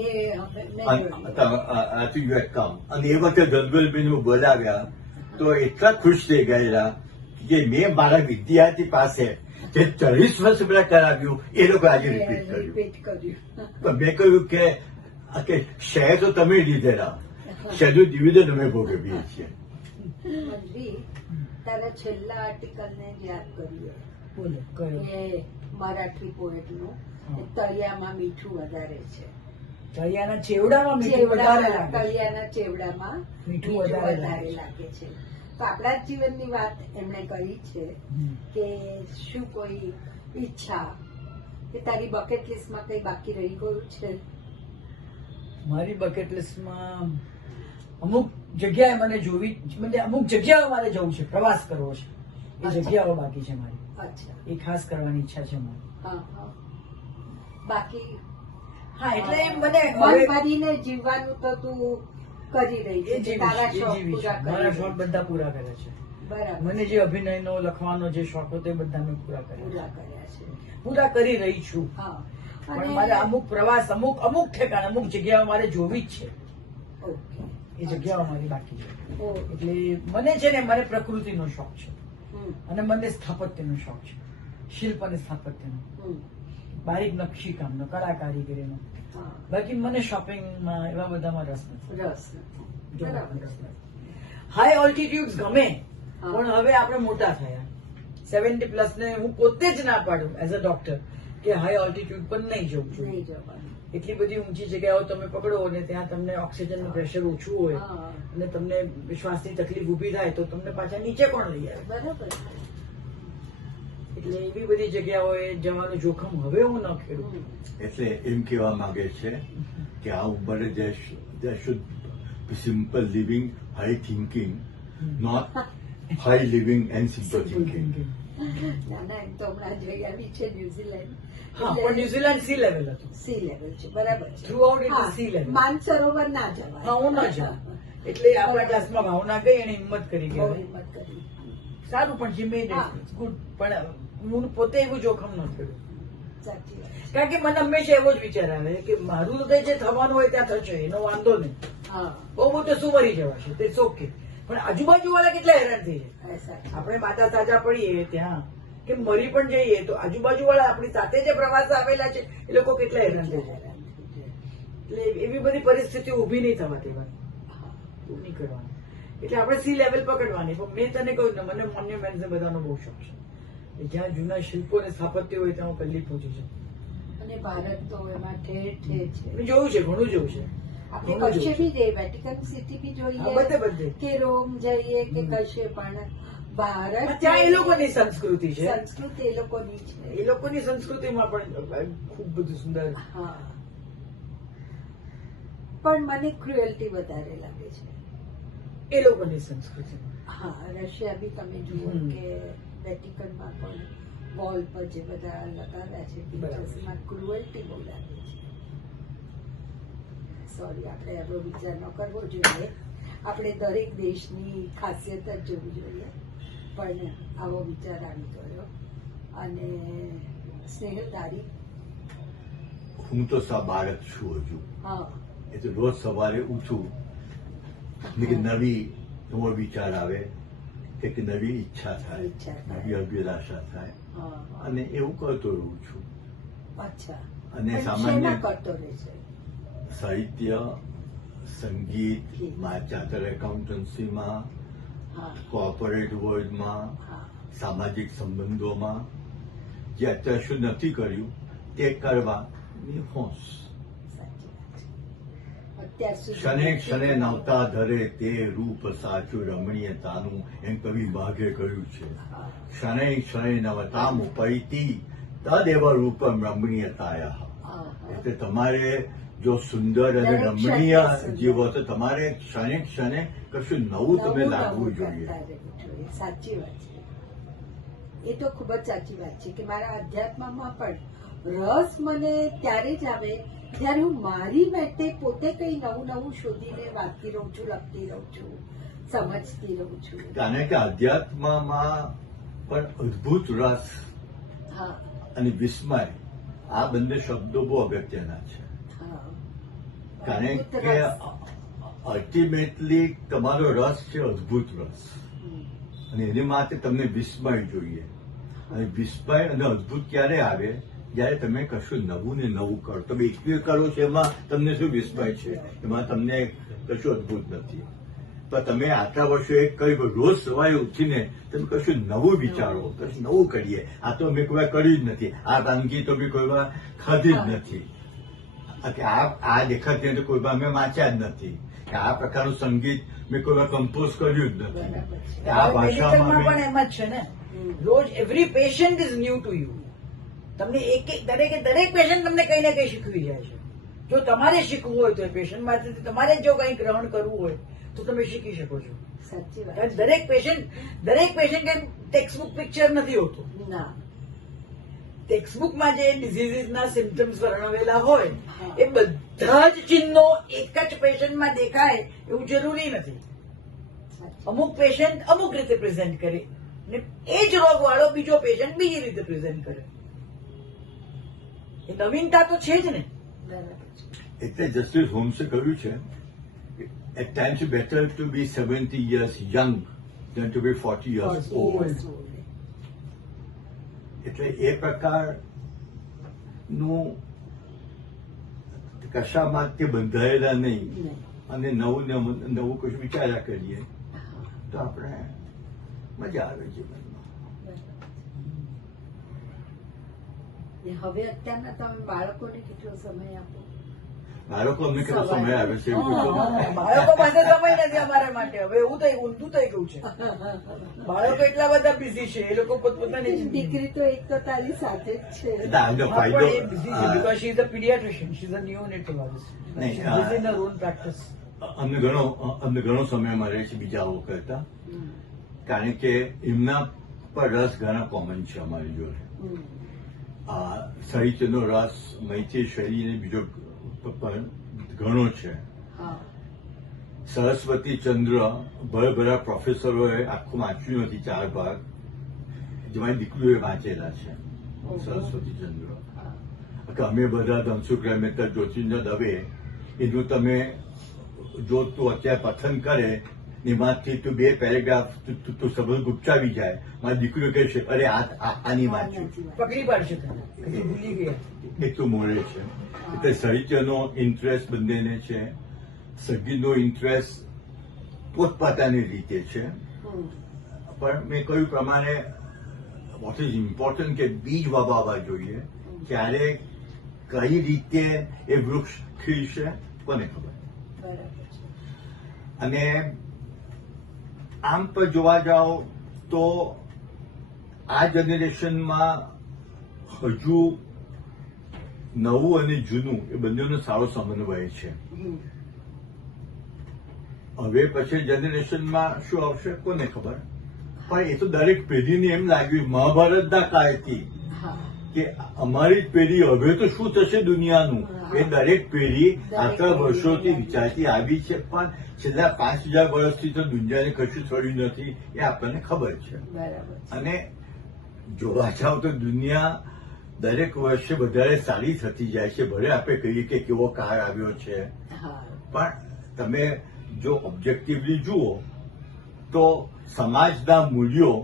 અને એ વખતે ધનવેલભાઈને બોલાવ્યા તો એટલા ખુશ થઈ ગયેલા કે મેં મારા વિદ્યાર્થી પાસે જે 40 વર્ષ પહેલા કરાવ્યું એ લોકો આજે રિપીટ કર્યું. તો મેં કહ્યું કે કે શહેર તો તમે લીધેલા, શહેરનું ડિવિઝન અમે ભોગવીએ છીએ. મંત્રી, તારા છેલ્લા આર્ટિકલને જ યાદ કરીએ બોલો કયો કે મરાઠી પોએટનું કે તળિયામાં મીઠું વધારે છે. તળિયાના ચેવડામાં મીઠું વધારે લાગે છે. તળિયાના ચેવડામાં મીઠું મીઠું વધારે વધારે લાગે છે. તો આપણા જ જીવનની વાત એમણે કરી છે કે શું કોઈ ઈચ્છા કે તારી બકેટ લિસ્ટમાં કઈ બાકી રહી ગયું છે? મારી બકેટ લિસ્ટમાં અમુક જગ્યાએ મને જોવી, મને અમુક જગ્યાઓ મારે જવું છે, પ્રવાસ કરવો છે, એ અચ્છા. જગ્યાઓ બાકી છે મારી, અચ્છા. એ ખાસ કરવાની ઈચ્છા છે મારી. હા, હા. બાકી હા એટલે મને મન હવે ભરીને જીવવાનું તો તું કરી રહી એ છે, જીવીશ, તારા એ શોખ જીવીશ. પૂરા મારા કરી શોખ રહી બધા પૂરા કર્યા છે. છે. બરાબર. મને જે અભિનયનો, લખવાનો જે શોખ હતો એ બધા મેં પૂરા કર્યા પૂરા છે. કર્યા છે. પૂરા કરી રહી છું. હા. પણ મારે અમુક પ્રવાસ, અમુક ઠેકાણ, અમુક જગ્યાઓ મારે જોવી જ છે. ઓકે. એ જગ્યાઓ મારી બાકી છે. ઓ, એટલે મને છે ને, મને પ્રકૃતિનો શોખ છે હમ, અને મને સ્થાપત્યનો શોખ છે, શિલ્પ અને સ્થાપત્યનો, હમ. બારીક નકશીકામનો, કલા કારીગરીનો. હા. બાકી મને શોપિંગમાં એવા બધામાં રસ નથી. રસ નથી. બરાબર છે. હાઈ ઓલ્ટિટ્યુડ ગમે, હા. પણ હવે આપણે મોટા થયા, 70 પ્લસ ને હું પોતે જ ના પાડું એઝ અ ડોક્ટર કે હાઈ ઓલ્ટિટ્યુડ પર નહીં જવું જોઈએ. નહીં જવાનું. એટલી બધી ઊંચી જગ્યાઓ તમે પકડો અને ત્યાં તમને ઓક્સિજનનું પ્રેશર ઓછું હોય હા. અને તમને શ્વાસની તકલીફ ઊભી થાય તો તમને પાછા નીચે કોણ લઈ આવે? બરાબર છે. એટલે એવી બધી જગ્યાઓએ જવાનું જોખમ હવે હું ન ખેડું. હમ. એટલે એમ કહેવા માંગે છે કે આ ઉંમરે there should be simple living, high thinking, not high living and simple thinking. ના ના, એમ તો હમણાં જઈ આવી છે ન્યુઝીલેન્ડ. હા, પણ ન્યુઝીલેન્ડ સી લેવલ હતું. સી લેવલ છે. બરાબર છે. Throughout it is હા, sea level. માનસરોવર ના જવાય. હા, હું ન જાઉં. એટલે આપણા ક્લાસમાં ભાવના ગઈ અને હિંમત કરી બહુ ગયા. હિંમત કરી. સારું, પણ she made હા. it. It's good. પણ હું પોતે એવું જોખમ ન ખેડું. સાચી વાત છે. કારણ કે મને હંમેશા એવો જ વિચાર આવે કે મારું હૃદય જે થવાનું હોય ત્યાં થશે, એનો વાંધો નહીં. હા. બહુ મોટો શું મરી જવાશે, તે ઓકે. પણ આજુબાજુ વાળા કેટલા હેરાન થઈ જાય. સાચી. આપણે માતા તાજા પડીએ ત્યાં કે મરી પણ જઈએ તો આજુબાજુ વાળા આપણી સાથે જે પ્રવાસ આવેલા છે એ લોકો કેટલા હેરાન થઈ જાય. એટલે એવી બધી પરિસ્થિતિ ઊભી નહીં થવા દેવાની, એવું નહીં કરવાનું. એટલે આપણે સી લેવલ પકડવાની. પણ મેં તને કહ્યું ને, મને મોન્યુમેન્ટ ને બધાનો બહુ શોખ છે. જ્યાં જૂના શિલ્પો અને સ્થાપત્ય હોય ત્યાં હું પહેલી પહોંચી છું. અને ભારત તો એમાં ઠેર ઠેર છે. મેં જોયું છે, ઘણું જોયું છે. આપણે ઘણું કશે જોયું છે. બી જઈએ, વેટિકન સિટી બી હા, જોઈએ બધે. કે રોમ જઈએ કે કશે, પણ ભારત ત્યાં એ લોકોની સંસ્કૃતિ છે, સંસ્કૃતિ એ લોકોની છે. એ લોકોની સંસ્કૃતિમાં પણ ખૂબ બધું સુંદર. હા. પણ મને ક્રુએલ્ટી વધારે લાગે છે. એ લોકોની સંસ્કૃતિ. હા, રશિયા બી તમે જુઓ હમ. કે વેટિકનમાં પણ વોલ પર જે બધા લગાવ્યા છે બરાબર. પિક્ચર્સમાં ક્રુએલ્ટી બહુ લાગે છે. સોરી, આપણે એવો વિચાર ન કરવો જોઈએ. આપણે દરેક દેશની ખાસિયત જ જોવી જોઈએ. પણ આવો વિચાર આવી ગયો. અને સ્નેહલ તારી? હું તો બાળક છું હજુ, હા. એટલે રોજ સવારે ઉઠું ને કે નવી નવો વિચાર આવે, કે નવી ઈચ્છા થાય, ઈચ્છા થાય. નવી અભિલાષા થાય, હા. અને એવું કરતો રહું છું. અચ્છા. અને પણ સામાન્ય શેમાં કરતો રહે છે? સાહિત્ય, સંગીત, ચાર્ટર્ડ એકાઉન્ટન્સીમાં, હા. કોર્પોરેટ વર્લ્ડમાં, હા. સામાજિક સંબંધોમાં જે અત્યાર સુધી નથી કર્યું તે કરવાની હોશ. સાચી વાત છે. અત્યાર સુધી ક્ષણે ક્ષણે નવતા ધરે તે રૂપ સાચું રમણીયતાનું, એમ કવિ માઘે કહ્યું છે. હા. ક્ષણે ક્ષણે નવતામ ઉપૈતી તદેવ રૂપમ રમણીયતાયા. હા. એટલે તમારે જો સુંદર અને દરેક રમણીય ક્ષણે સુંદર. જીવો તો તમારે ક્ષણે ક્ષણે કશું નવું તમે નવું લાગવું નવું જોઈએ. કરતા રહેવું જોઈએ. સાચી વાત છે. એ તો ખૂબ જ સાચી વાત છે કે મારા અધ્યાત્મમાં પણ રસ મને ત્યારે જ આવે જ્યારે હું મારી માટે પોતે કંઈ નવું નવું શોધીને વાંચતી રહું છું, લખતી રહું છું, સમજતી રહું છું. કારણ કે અધ્યાત્મમાં પણ અદ્ભુત રસ હા. અને વિસ્મય, આ બંને શબ્દો બહુ અગત્યના છે. હા. કારણ અદ્ભુત કે રસ. અલ્ટિમેટલી તમારો રસ છે અદ્ભુત રસ, હમ. અને એની માટે તમને વિસ્મય જોઈએ. અને વિસ્મય અને અદ્ભુત ક્યારે આવે જયારે તમે કશું નવું ને નવું કરો, તમે એકલું કરો છો એમાં તમને શું વિસ્મય છે, એમાં તમને કશું અદભુત નથી. પણ તમે આટલા વર્ષો એક કર્યું, રોજ સવારે ઉઠીને તમે કશું નવું વિચારો, કશું નવું કરીએ. આ તો મેં કોઈ વાર કર્યું જ નથી, આ વાનગી તો મેં કોઈ વાર ખાધી જ નથી, આ લેખક કોઈ વાર મેં વાંચ્યા જ નથી, કે આ પ્રકારનું સંગીત મેં કોઈ વાર કમ્પોઝ કર્યું જ નથી. આ મેડિકલમાં ભાષામાં પણ એમ જ છે ને, રોજ every patient is new to you. તમને દરેક પેશન્ટ તમને કઈ ને કઈ શીખવી જાય છે. જો તમારે શીખવું હોય તો એ પેશન્ટમાંથી તમારે જો કંઈ ગ્રહણ કરવું હોય તો તમે શીખી શકો છો. સાચી વાત. કારણ દરેક પેશન્ટ એમ ટેક્સ્ટબુક પિક્ચર નથી હોતું. ના, ટેક્સ્ટબુકમાં જે ડિઝીઝના સિમ્ટમ્સ વર્ણવેલા હોય એ બધા જ ચિહ્નો એક જ પેશન્ટમાં દેખાય એવું જરૂરી નથી. અમુક પેશન્ટ અમુક રીતે પ્રેઝન્ટ કરે ને એ જ રોગવાળો બીજો પેશન્ટ બીજી રીતે પ્રેઝન્ટ કરે. એ નવીનતા તો છે જ ને. બરાબર છે. એટલે જસ્ટિસ હોમ્સે કહ્યું છે, at times better to be 70 years young than to be 40 years old. એટલે એ પ્રકારનું કશામાં તે બંધાયેલા નહીં અને નવું કશું વિચાર્યા કરીએ તો આપણે મજા આવે જીવનમાં. હવે અત્યારના તમે બાળકોને કેટલો સમય આપો? બાળકો અમને કેટલો સમય આવે છે એવું પૂછો. બાળકો પાસે સમય નથી અમારા માટે. હવે એવું ઊંધું થઈ ગયું છે. બાળકો એટલા બધા બિઝી છે, એ લોકો પોતપોતાની દીકરી તો એક તો તારી સાથે જ છે. એટલે આનો ફાયદો because she is a pediatrician, she is a neonatologist. She is busy in her own practice. અમને ઘણો સમય મળે છે બીજા લોકો કરતા, કારણ કે એમના પર રસ ઘણા કોમન છે અમારી જોડે. સાહિત્યનો રસ, મૈત્રી શૈલી બીજો પણ ઘણો છે. સરસ્વતી ચંદ્ર ભરભરા પ્રોફેસરોએ આખું વાંચ્યું નથી, 4 ભાગ જે મારી દીકરીઓએ વાંચેલા છે. સરસ્વતી ચંદ્ર અમે બધા ધનસુખરાય મહેતા, જ્યોતિન્દ્ર દવે, એનું તમે જો તું અત્યારે પઠન કરે એમાંથી તું 2 પેરેગ્રાફ તું શબ્દ ગુપચાવી જાય, મારી દીકરીઓ કહે છે અરે આની વાંચ્યું, પકડી પાડશે ભૂલી ગયા. એટલું મોડે છે. એટલે સાહિત્યનો ઇન્ટરેસ્ટ બંનેને છે, સંગીતનો ઇન્ટરેસ્ટ પોતપોતાની રીતે છે. પણ મેં કહ્યું પ્રમાણે વોટ ઇઝ ઇમ્પોર્ટન્ટ કે બીજ વાવવા જોઈએ. ક્યારે કઈ રીતે એ વૃક્ષ ખીલશે કોને ખબર. અને આમ પર જોવા જાઓ તો આ જનરેશનમાં હજુ નવું અને જૂનું એ બંનેનો સારો સમન્વય છે. હવે પછી જનરેશનમાં શું આવશે કોને ખબર. પણ એ તો દરેક પેઢીને એમ લાગ્યું મહાભારતના કાળથી કે અમારી જ પેઢી હવે તો શું થશે દુનિયાનું, એ દરેક પેઢી આટલા વર્ષોથી વિચારતી આવી છે. પણ છેલ્લા 5000 વર્ષથી તો દુનિયાને કશું થયું નથી એ આપણને ખબર છે. અને જોવા જાવ તો દુનિયા દરેક વર્ષે વધારે સારી થતી જાય છે. ભલે આપણે કહીએ કે કેવો કાળ આવ્યો છે, પણ તમે જો ઓબ્જેક્ટિવલી જુઓ તો સમાજના મૂલ્યો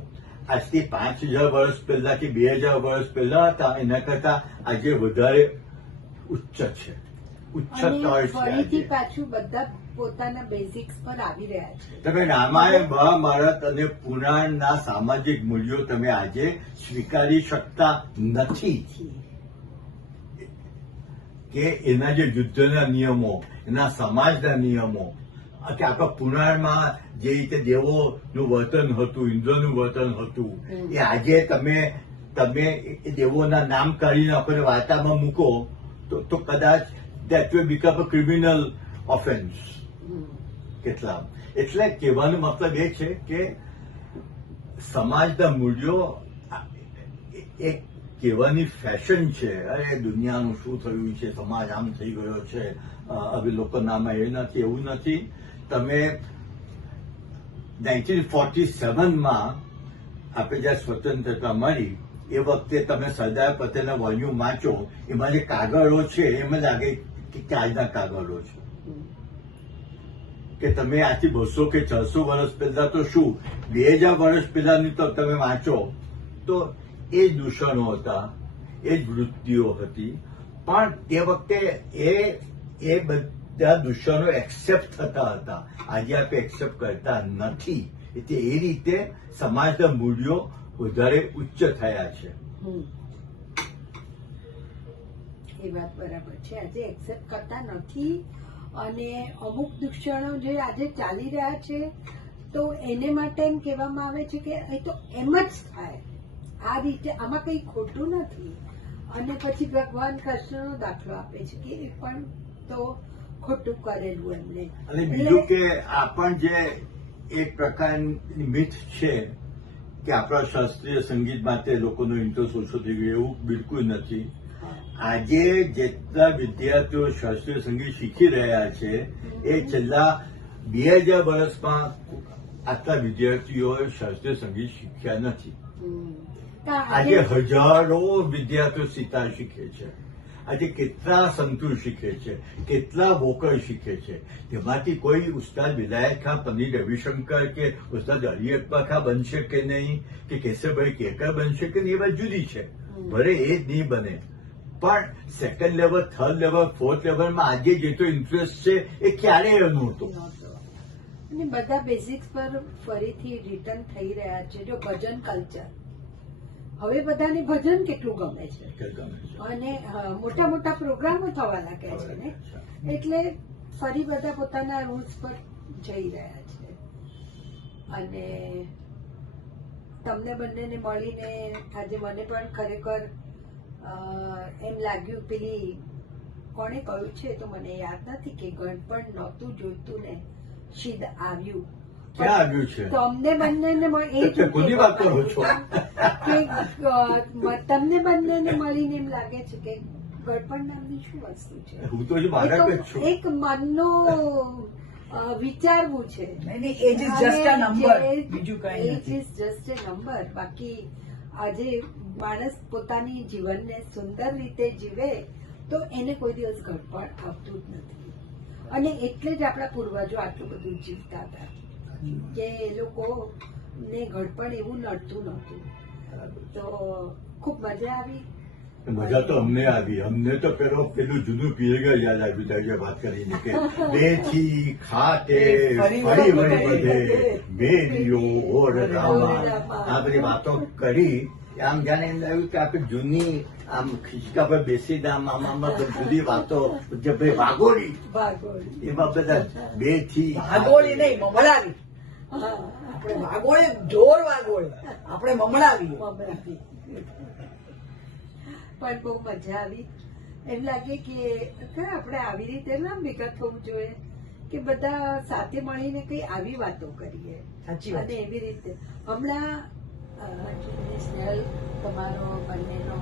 આજથી 5000 વર્ષ પહેલા કે 2000 વર્ષ પહેલા હતા એના કરતા આજે વધારે ઉચ્ચ છે, ઉચ્ચતર છે. ફરીથી પાછું બધા પોતાના બેઝિક્સ પર આવી રહ્યા છે. તમે રામાયણ, મહાભારત અને પુરાણના સામાજિક મૂલ્યો તમે આજે સ્વીકારી શકતા નથી કે એના જે યુદ્ધના નિયમો, એના સમાજના નિયમો, કે આપણા પુરાણમાં જે રીતે દેવોનું વર્તન હતું, ઇન્દ્રનું વર્તન હતું, એ આજે તમે એ દેવોના નામ કાઢીને આપણે વાર્તામાં મૂકો તો કદાચ that will become a criminal offense. કેટલા એટલે કહેવાનો મતલબ એ છે કે સમાજના મૂલ્યો એક કહેવાની ફેશન છે. અરે દુનિયાનું શું થયું છે, સમાજ આમ થઈ ગયો છે, હવે લોકોના આમાં એ નથી, એવું નથી. તમે 1947માં આપણે જ્યાં સ્વતંત્રતા મળી એ વખતે તમે સરદાર પટેલના વોલ્યુમ વાંચો, એમાં જે કાગળો છે એમ લાગે કે આજના કાગળો છે. કે તમે આજથી 200 કે 400 વર્ષ પહેલા તો શું 2000 વર્ષ પહેલાની તો તમે વાંચો તો એ દૂષણો હતા, એ જ વૃત્તિઓ હતી. પણ તે વખતે એ બધા દૂષણો એક્સેપ્ટ થતા હતા. આજે આપણે એક્સેપ્ટ કરતા નથી. એટલે એ રીતે સમાજના મૂલ્યો વધારે ઉચ્ચ થયા છે. એ વાત બરાબર છે. આજે એક્સેપ્ટ કરતા નથી અને અમુક દૂષણો જે આજે ચાલી રહ્યા છે તો એને માટે એમ કહેવામાં આવે છે કે એ તો એમ જ થાય, આ રીતે આમાં કંઈ ખોટું નથી. અને પછી ભગવાન કૃષ્ણનો દાખલો આપે છે કે એ પણ તો ખોટું કરેલું એમને. અને બીજું કે આ પણ જે એક પ્રકારની મિથ છે કે આપણા શાસ્ત્રીય સંગીત માટે લોકોનો ઇન્ટરેસ્ટ ઓછો થઈ ગયો, એવું બિલકુલ નથી. આજે જેટલા વિદ્યાર્થીઓ શાસ્ત્રીય સંગીત શીખી રહ્યા છે એ છેલ્લા 2000 વર્ષમાં આટલા વિદ્યાર્થીઓએ શાસ્ત્રીય સંગીત શીખ્યા નથી. આજે હજારો વિદ્યાર્થીઓ સિતાર શીખે છે. આજે કેટલા સંતૂર શીખે છે, કેટલા વોકલ શીખે છે. તેમાંથી કોઈ ઉસ્તાદ વિલાયત ખાન, પંડિત રવિશંકર કે ઉસ્તાદ અલી અકબર ખાન બનશે કે નહીં, કે કેશવભાઈ કેકર બનશે કે નહીં, એ વાત જુદી છે. ભલે એ જ નહીં બને, પણ second level, third level, fourth લેવલમાં આજે જેટલો ઇન્ટરેસ્ટ છે એ ક્યારેય નહોતો. અને બધા બેઝિક્સ પર ફરીથી રિટર્ન થઈ રહ્યા છે. જો ભજન કલ્ચર, હવે બધાને ભજન કેટલું ગમે છે અને મોટા મોટા પ્રોગ્રામો થવા લાગ્યા છે ને, એટલે ફરી બધા પોતાના રૂટ્સ પર જઈ રહ્યા છે. અને તમને બંનેને મળીને આજે મને પણ ખરેખર એમ લાગ્યું, પેલી કોણે કહ્યું છે તો મને યાદ નથી કે ગણપણ નહોતું જોઈતું ને શીદ આવ્યું. ક્યાં આવ્યું છે? તો અમને બંનેને કોની વાત કરો છો? તમને બંનેને મળીને એમ લાગે છે કે ગળપણ નામની શું વસ્તુ છે? હું તો હજી બાળક જ છું. એક મનનો વિચારવું છે. Age is just a number, બીજું કઈ age is just a number. બાકી આજે માણસ પોતાની જીવનને સુંદર રીતે જીવે તો એને કોઈ દિવસ ગળપણ આવતું જ નથી. અને એટલે જ આપણા પૂર્વજો આટલું બધું જીવતા હતા કે એ લોકોને ઘડપણ એવું નડતું નહોતું. તો ખૂબ મજા આવી. મજા તો અમને આવી. અમને તો પેલું જૂનું પિયર યાદ આવ્યું ત્યારે વાત કરીને કે બેથી ખાતે ફરી વળી બધે બેરીઓ ઓર રામા, આ બધી વાતો કરી. આમ જાણે એમ લાગ્યું કે આપણે જૂની આમ ખિસકા પર બેસી આમ જુદી વાતો, જે ભાઈ વાગોળી, એમાં બધા બેથી વાગોળી નહીં, મમળાવી. આપણે વાગોળી, જોર વાગોળી, આપણે મમળાવી. પણ બહુ મજા આવી. એમ લાગે કે આપણે આવી રીતે ના ભેગા થવું જોઈએ કે બધા સાથે મળીને કઈ આવી વાતો કરીએ. અને એવી રીતે હમણાં સ્નેહલ, તમારો બંનેનો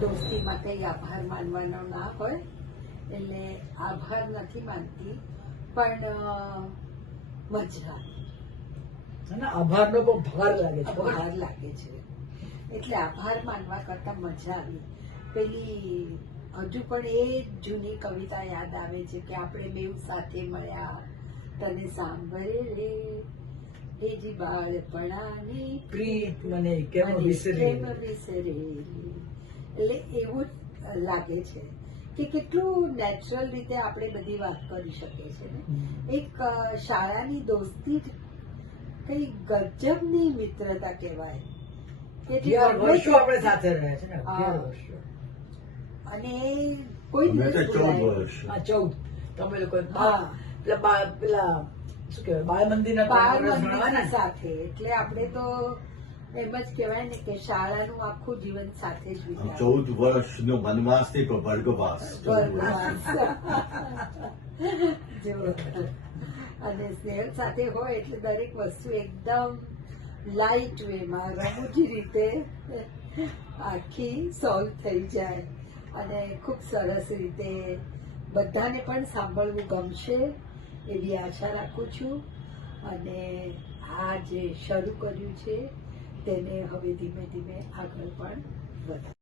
દોસ્તી માટે આભાર માનવાનો ના હોય, એટલે આભાર નથી માનતી, પણ મજા આભારનો બહુ ભાર લાગે છે. ભાર લાગે છે. એટલે આભાર માનવા કરતા મજા આવી. પેલી હજુ પણ એ જૂની કવિતા યાદ આવે છે કે આપણે બેઉ સાથે મળ્યા, તને સાંભળે રે હેજી બાળપણાની પ્રીત મને કેમ વિસરેલી. એટલે એવું લાગે છે કે કેટલું નેચરલ રીતે આપણે બધી વાત કરી શકીએ છીએ ને. એક શાળાની દોસ્તી જ કઈ ગજબની મિત્રતા કહેવાય. વર્ષો આપણે સાથે રહ્યા છે ને, 11 વર્ષો. અને કોઈ દિવસ 14 તમે લોકો પેલા શું કહેવાય, બાળ મંદિરના સાથે. એટલે આપણે તો એમ જ કહેવાય ને કે શાળાનું આખું જીવન સાથે જ વિતાવ્યું. 14 વર્ષનો વનવાસ નહીં પણ વર્ગવાસ. અને સ્નેહલ સાથે હોય એટલે દરેક વસ્તુ એકદમ લાઇટ વેમાં, રમૂજી રીતે આખી સોલ્વ થઈ જાય અને ખૂબ સરસ રીતે બધાને પણ સાંભળવું ગમશે એવી આશા રાખું છું. અને આ જે શરૂ કર્યું છે તેને હવે ધીમે ધીમે આગળ પણ વધારે